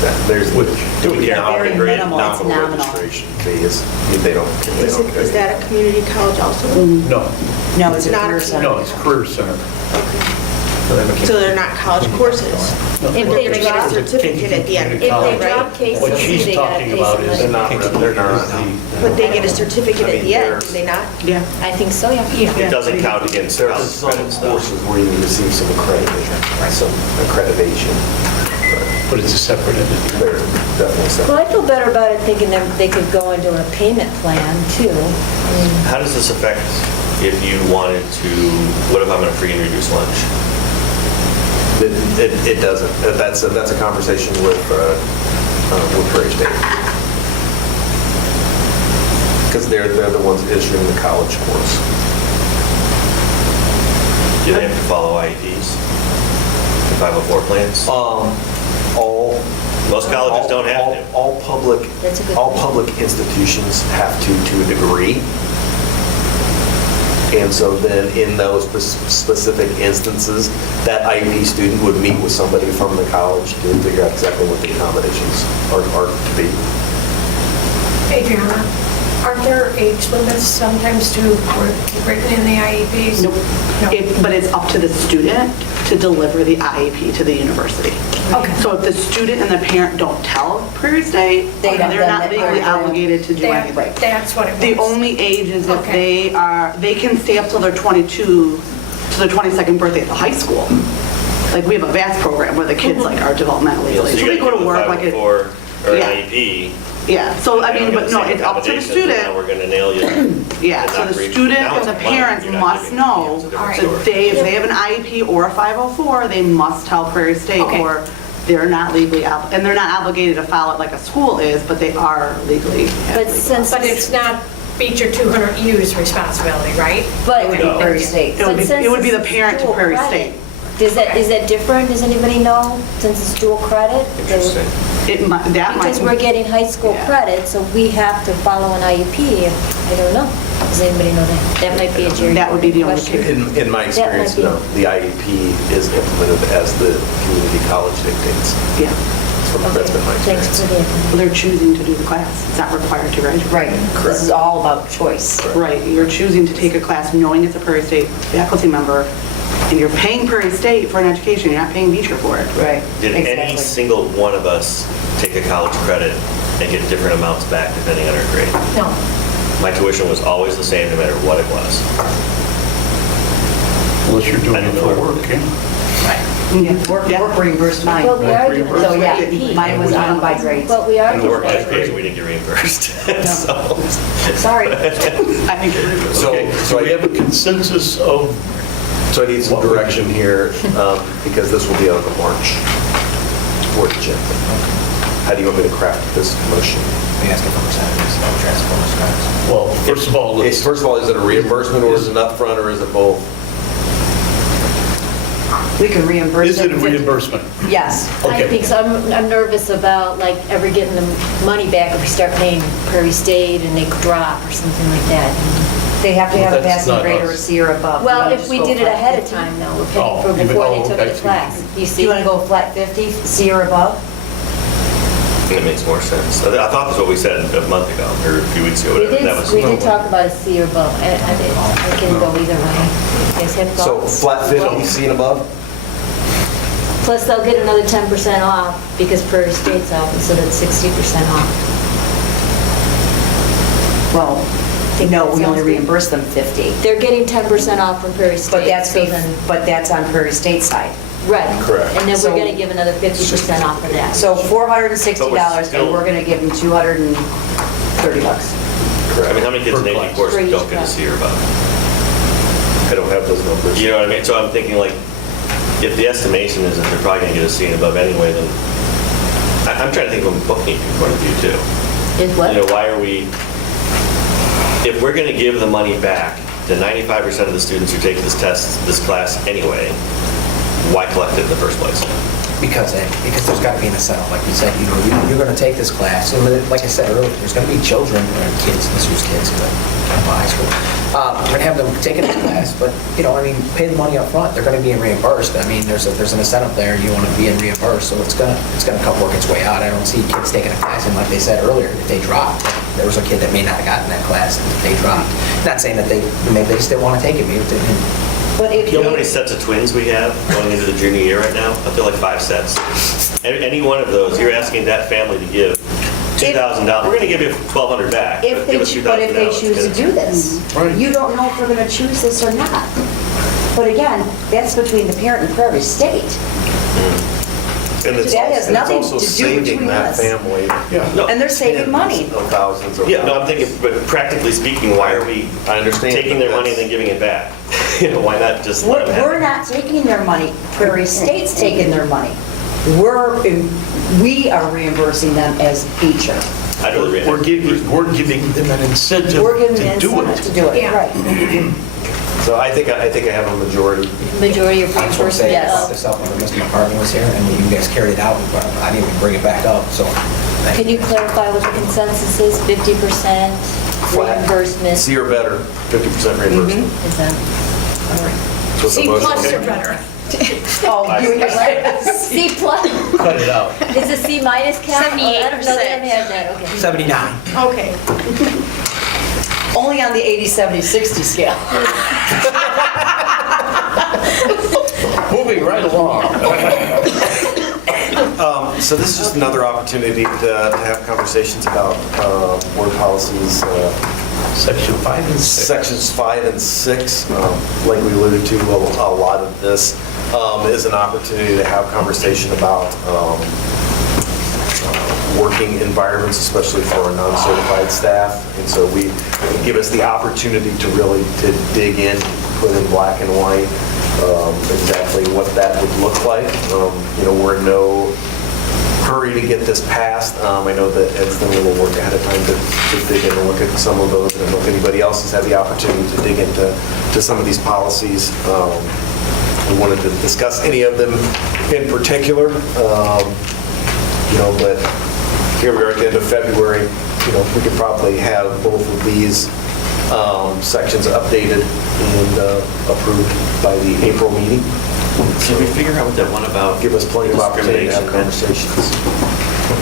There's, Which- do we care about Very the grade minimal, it's nominal nominal. registration fees? They don't Is care. that a community college also? No, No, it's a Not a career center. no, it's Career Center. So they're not college courses? If But they they're gonna get drop- a certificate at the end, If they right? drop cases, What they she's gotta talking pay about some is money. They're not. But they get a certificate at the end, do they not? Yeah. I think so, yeah. It doesn't count against There are college some credits though. courses where you receive some accreditation. But it's a separate entity. They're definitely Well, separate. I feel better about it thinking that they could go into a payment plan too. I mean, How does this affect if you wanted to, what if I'm gonna free and reduced lunch? It doesn't. That's a conversation with Prairie State. Because they're the ones issuing the college course. Do they have to follow IEPs? The 504 plans? All. Most colleges don't have to. All public, That's a good all point. public institutions have to a degree. And so then in those specific instances, that IEP student would meet with somebody from the college to figure out exactly what the accommodations are to be. Adriana, aren't there age limits sometimes to written in the IEPs? Nope. No. But it's up to the student to deliver the IEP to the university. Okay. So if the student and the parent don't tell Prairie State, They don't, they're not then legally they're- obligated to do anything. That's what it was. The only age is if Okay. they can stay up till they're 22, to their 22nd birthday at the high school. Like, we have a VAS program where the kids like are developmentally So delayed. So you they gotta go give to them work like it. 504 or an Yeah. IEP. Yeah, so I They mean, don't but get no, same it's up to the accommodations, and Now we're student. gonna nail you. Yeah, and so not the free- student now and it's the a plan. parents You're not must giving know kids a different that story. if they have an IEP or a 504, they must tell Prairie State, Okay. or they're not legally, and they're not obligated to follow it like a school is, but they are legally. But since. But it's not Beecher 200U's responsibility, right? But. It would be No. Prairie State. It would be- But since it would be it's the parent to dual Prairie credit, State. Is that different? Does anybody know? Since it's dual credit? Interesting. It might, that might. Because we're getting high school Yeah. credit, so we have to follow an IEP. I don't know. Does anybody know that? That might be a Jerry. That would be the only question. In my experience, no, the IEP is implemented as the community college dictates. Yeah, That's been my Thanks experience. for the information. well, they're choosing to do the class. It's not required to graduate. Right. This is all about choice. Right, you're choosing to take a class knowing it's a Prairie State faculty member, and you're paying Prairie State for an education, you're not paying Beecher for it. Right. Did any Exactly. single one of us take a college credit and get different amounts back depending on our grade? No. My tuition was always the same no matter what it was. Unless you're doing it for work, yeah. Yeah, Work reimbursed mine. Well, we are doing So, yeah, IEP. mine was on by grades. But we are In doing work IEP. education, we didn't get reimbursed. So, Sorry. I think you're. So we have a consensus of, So I need some direction here, because this will be on the March board agenda. How do you want me to craft this motion? We ask for percentages, no transformers cards. well, first of all, let's, First of all, is it a reimbursement, or is it upfront, or is it both? We can reimburse. is it a them. reimbursement? Yes. I Okay. think so. I'm nervous about like ever getting the money back if we start paying Prairie State and they drop or something like that. They have to have a That's passing not grade or a us. C or above. Well, You if just we go did it flat ahead of 50. time though, we're Oh, paying for you mean- before oh, they took okay, I the see. class. You Do see? you want to go flat 50, C or above? That makes more sense. I thought that's what we said a month ago, or a few weeks ago, We whatever. That was- did talk about a C or above. I can go either way. You guys have So thoughts? flat 50, C and above? Plus they'll get another 10% off because Prairie State's off, and so that's 60% off. Well, Think no, that we only sounds good? reimburse them 50. They're getting 10% off from Prairie State. so then- But that's on Prairie State side. Right. Correct. And then So- we're going to give another 50% off of that. So $460, still- and we're going to give them $230. I mean, how many kids in Per AP class. course For each don't get a class. C or above? I don't have those numbers. You know what I mean? So I'm thinking like, if the estimation is that they're probably gonna get a C and above anyway, then I'm trying to think from a bookkeeping point of view too. Is what? You know, why are we, if we're gonna give the money back to 95% of the students who take this test, this class anyway, why collect it in the first place? because there's got to be an incentive, like you said, you're going to take this class, and like I said earlier, there's going to be children, or kids, let's use kids, but high school. You're going to have them taking this class, but, pay the money up front, they're going to be reimbursed. There's an incentive there, you want to be reimbursed, so it's going to come work its way out. I don't see kids taking a class, and like they said earlier, if they drop, there was a kid that may not have gotten that class, and they dropped. Not saying that maybe they just didn't want to take it, maybe they didn't. But if You know how many sets of twins we have going into the junior year right now? Up to like 5 sets. Any one of those, you're asking that family to give $2,000. We're going to give you $1,200 back. If they, give us but if they $2,000, choose to get do it. this, Right. you don't know if we're going to choose this or not. But again, that's between the parent and Prairie State. And it's That has also- nothing it's also to do saving between that us. family. No, And they're saving money. Of thousands of Yeah, no, I'm thinking, but practically speaking, why are we I understand, taking but their money and then giving it back? Why not just let them have We're it? not taking their money. Prairie State's taking their money. We are reimbursing them as teacher. I'd rather We're giving them an incentive We're giving them to do incentive to it. do it, Yeah. right. So I think I have a majority. Majority of I just want to say, I reimbursement. brought this up when Mr. McCartney was here, and you guys carried it out, but I didn't even bring it back up, so. Can you clarify what the consensus is? 50% Flat. reimbursement? C or better, 50% reimbursement. Is that? So it's a C motion. plus or better. Oh, you were right. C plus? Cut it out. Is a C minus count? 78%. I don't know that I have that, okay. 79. Okay. Only on the 80, 70, 60 scale. Moving right along. So this is just another opportunity to have conversations about board policies, Section 5 and 6. sections 5 and 6. Like we alluded to, a lot of this is an opportunity to have conversation about working environments, especially for our non-certified staff. And so we give us the opportunity to really to dig in, put in black and white exactly what that would look like. We're in no hurry to get this passed. I know that Ed's done a little work ahead of time to dig in and look at some of those. I don't know if anybody else has had the opportunity to dig into some of these policies. We wanted to discuss any of them in particular. But here we are at the end of February, we could probably have both of these sections updated and approved by the April meeting. Can we figure out what that one about? Give us plenty of opportunity to have discrimination meant? conversations.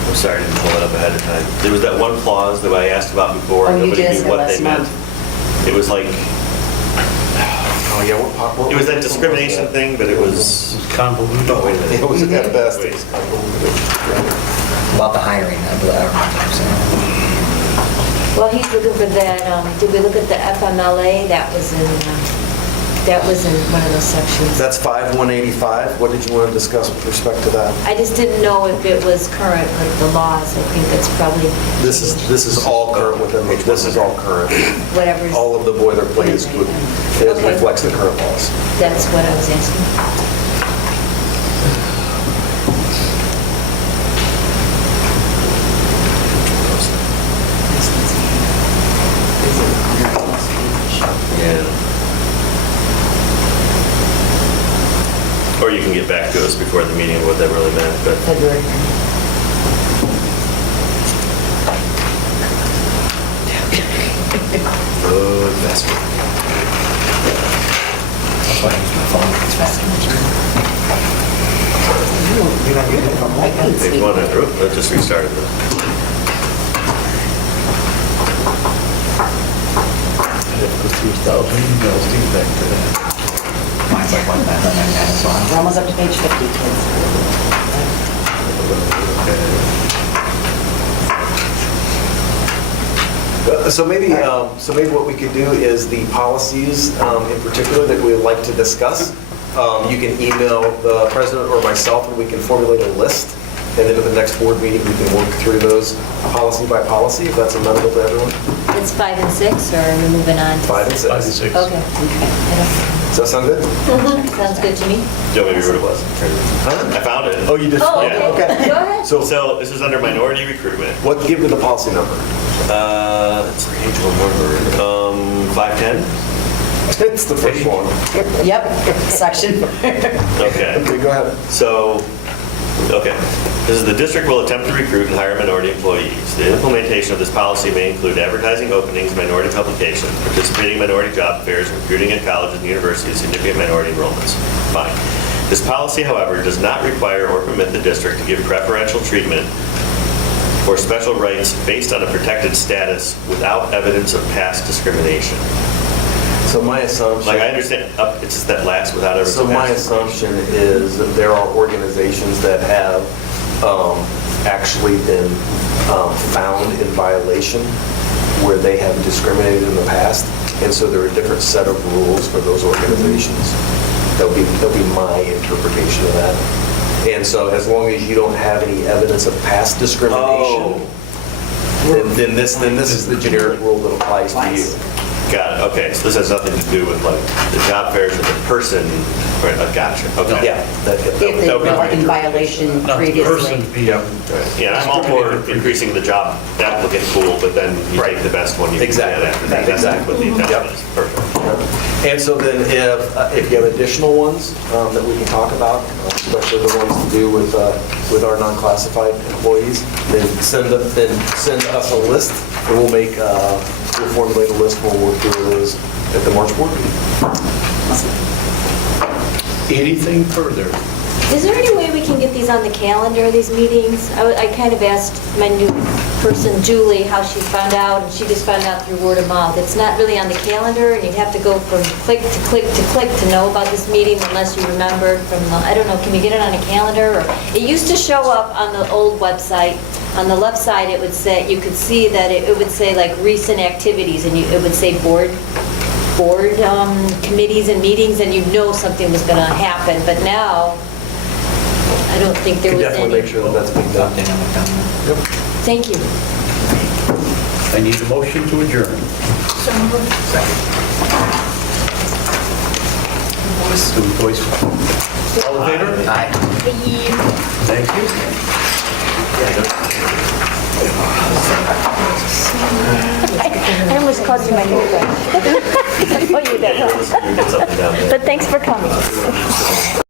I'm sorry, I didn't pull it up ahead of time. There was that one clause that I asked about before. Oh, you Nobody did knew say what last they meant. month. It was like, Oh, yeah, what it was that discrimination thing, but it was, Convoluted. oh, wait a minute. It was at best. Wait. About the hiring, I remember I'm saying. Well, he's looking for that, did we look at the FMLA? That was in one of those sections. That's 5185. What did you want to discuss with respect to that? I just didn't know if it was current, like the laws. I think that's probably. This is all current within, this is all current. Whatever's. All of the boilerplate is good. It Okay. reflects the current laws. That's what I was asking. Yeah. Or you can get back to us before the meeting what that really meant, but. February. Investment. That's why I use my phone. It's fast. You're not getting it from my Page one, let's just restart it. It was 3,000 emails to get back to that. Mine's like 1,999, so We're almost up to page 50, kids. So maybe what we could do is the policies in particular that we would like to discuss. You can email the president or myself and we can formulate a list. And then at the next board meeting, we can work through those policy by policy, if that's amenable to everyone. It's 5 and 6, or are we moving on? 5 and 6. 5 and 6. Okay. Does that sound good? Sounds good to me. Joe, maybe what it was. Huh? I found it. Oh, you did? Oh, Yeah. okay. Go ahead. So So this is under minority recruitment. give me the policy number. It's page one more. 510? It's the first one. Yep, section. Okay. Okay, go ahead. So Okay. This is the district will attempt to recruit and hire minority employees. The implementation of this policy may include advertising openings, minority publications, participating in minority job fairs, recruiting at colleges and universities, significant minority enrollments. Fine. This policy, however, does not require or permit the district to give preferential treatment or special rights based on a protected status without evidence of past discrimination. So my assumption. Like, I understand, it's just that last without evidence So of my past. assumption is that there are organizations that have actually been found in violation where they have discriminated in the past, and so there are a different set of rules for those organizations. That'll be my interpretation of that. And so as long as you don't have any evidence of past discrimination, then this is the generic rule that applies to you. Got it, okay, so this has nothing to do with like the job fairs or the person, right, gotcha, okay. Yeah. If they That would be were my in violation Not the person previously. be, Right. Yeah, I'm all for increasing the job applicant pool, but then you take the best one you can get Exactly. after that. That's Exactly. what the intent Yep. is, perfect. And so then if you have additional ones that we can talk about, especially the ones to do with our non-classified employees, then send us a list, and we'll formulate a list, and we'll work through those at the March board meeting. anything further? Is there any way we can get these on the calendar, these meetings? I kind of asked my new person, Julie, how she found out, and she just found out through word of mouth. It's not really on the calendar, and you'd have to go from click to click to click to know about this meeting unless you remembered from the, I don't know, can we get it on a calendar? Or it used to show up on the old website. On the left side, it would say, you could see that it would say like recent activities, and it would say board committees and meetings, and you know something was going to happen. But now, I don't think there We was definitely make any. sure that that's being done. Thank you. I need a motion to adjourn. So moved. Do we voice? All in favor? Aye. Thank you. I almost called you my new friend. Oh, you did. You get something down there. But thanks for coming.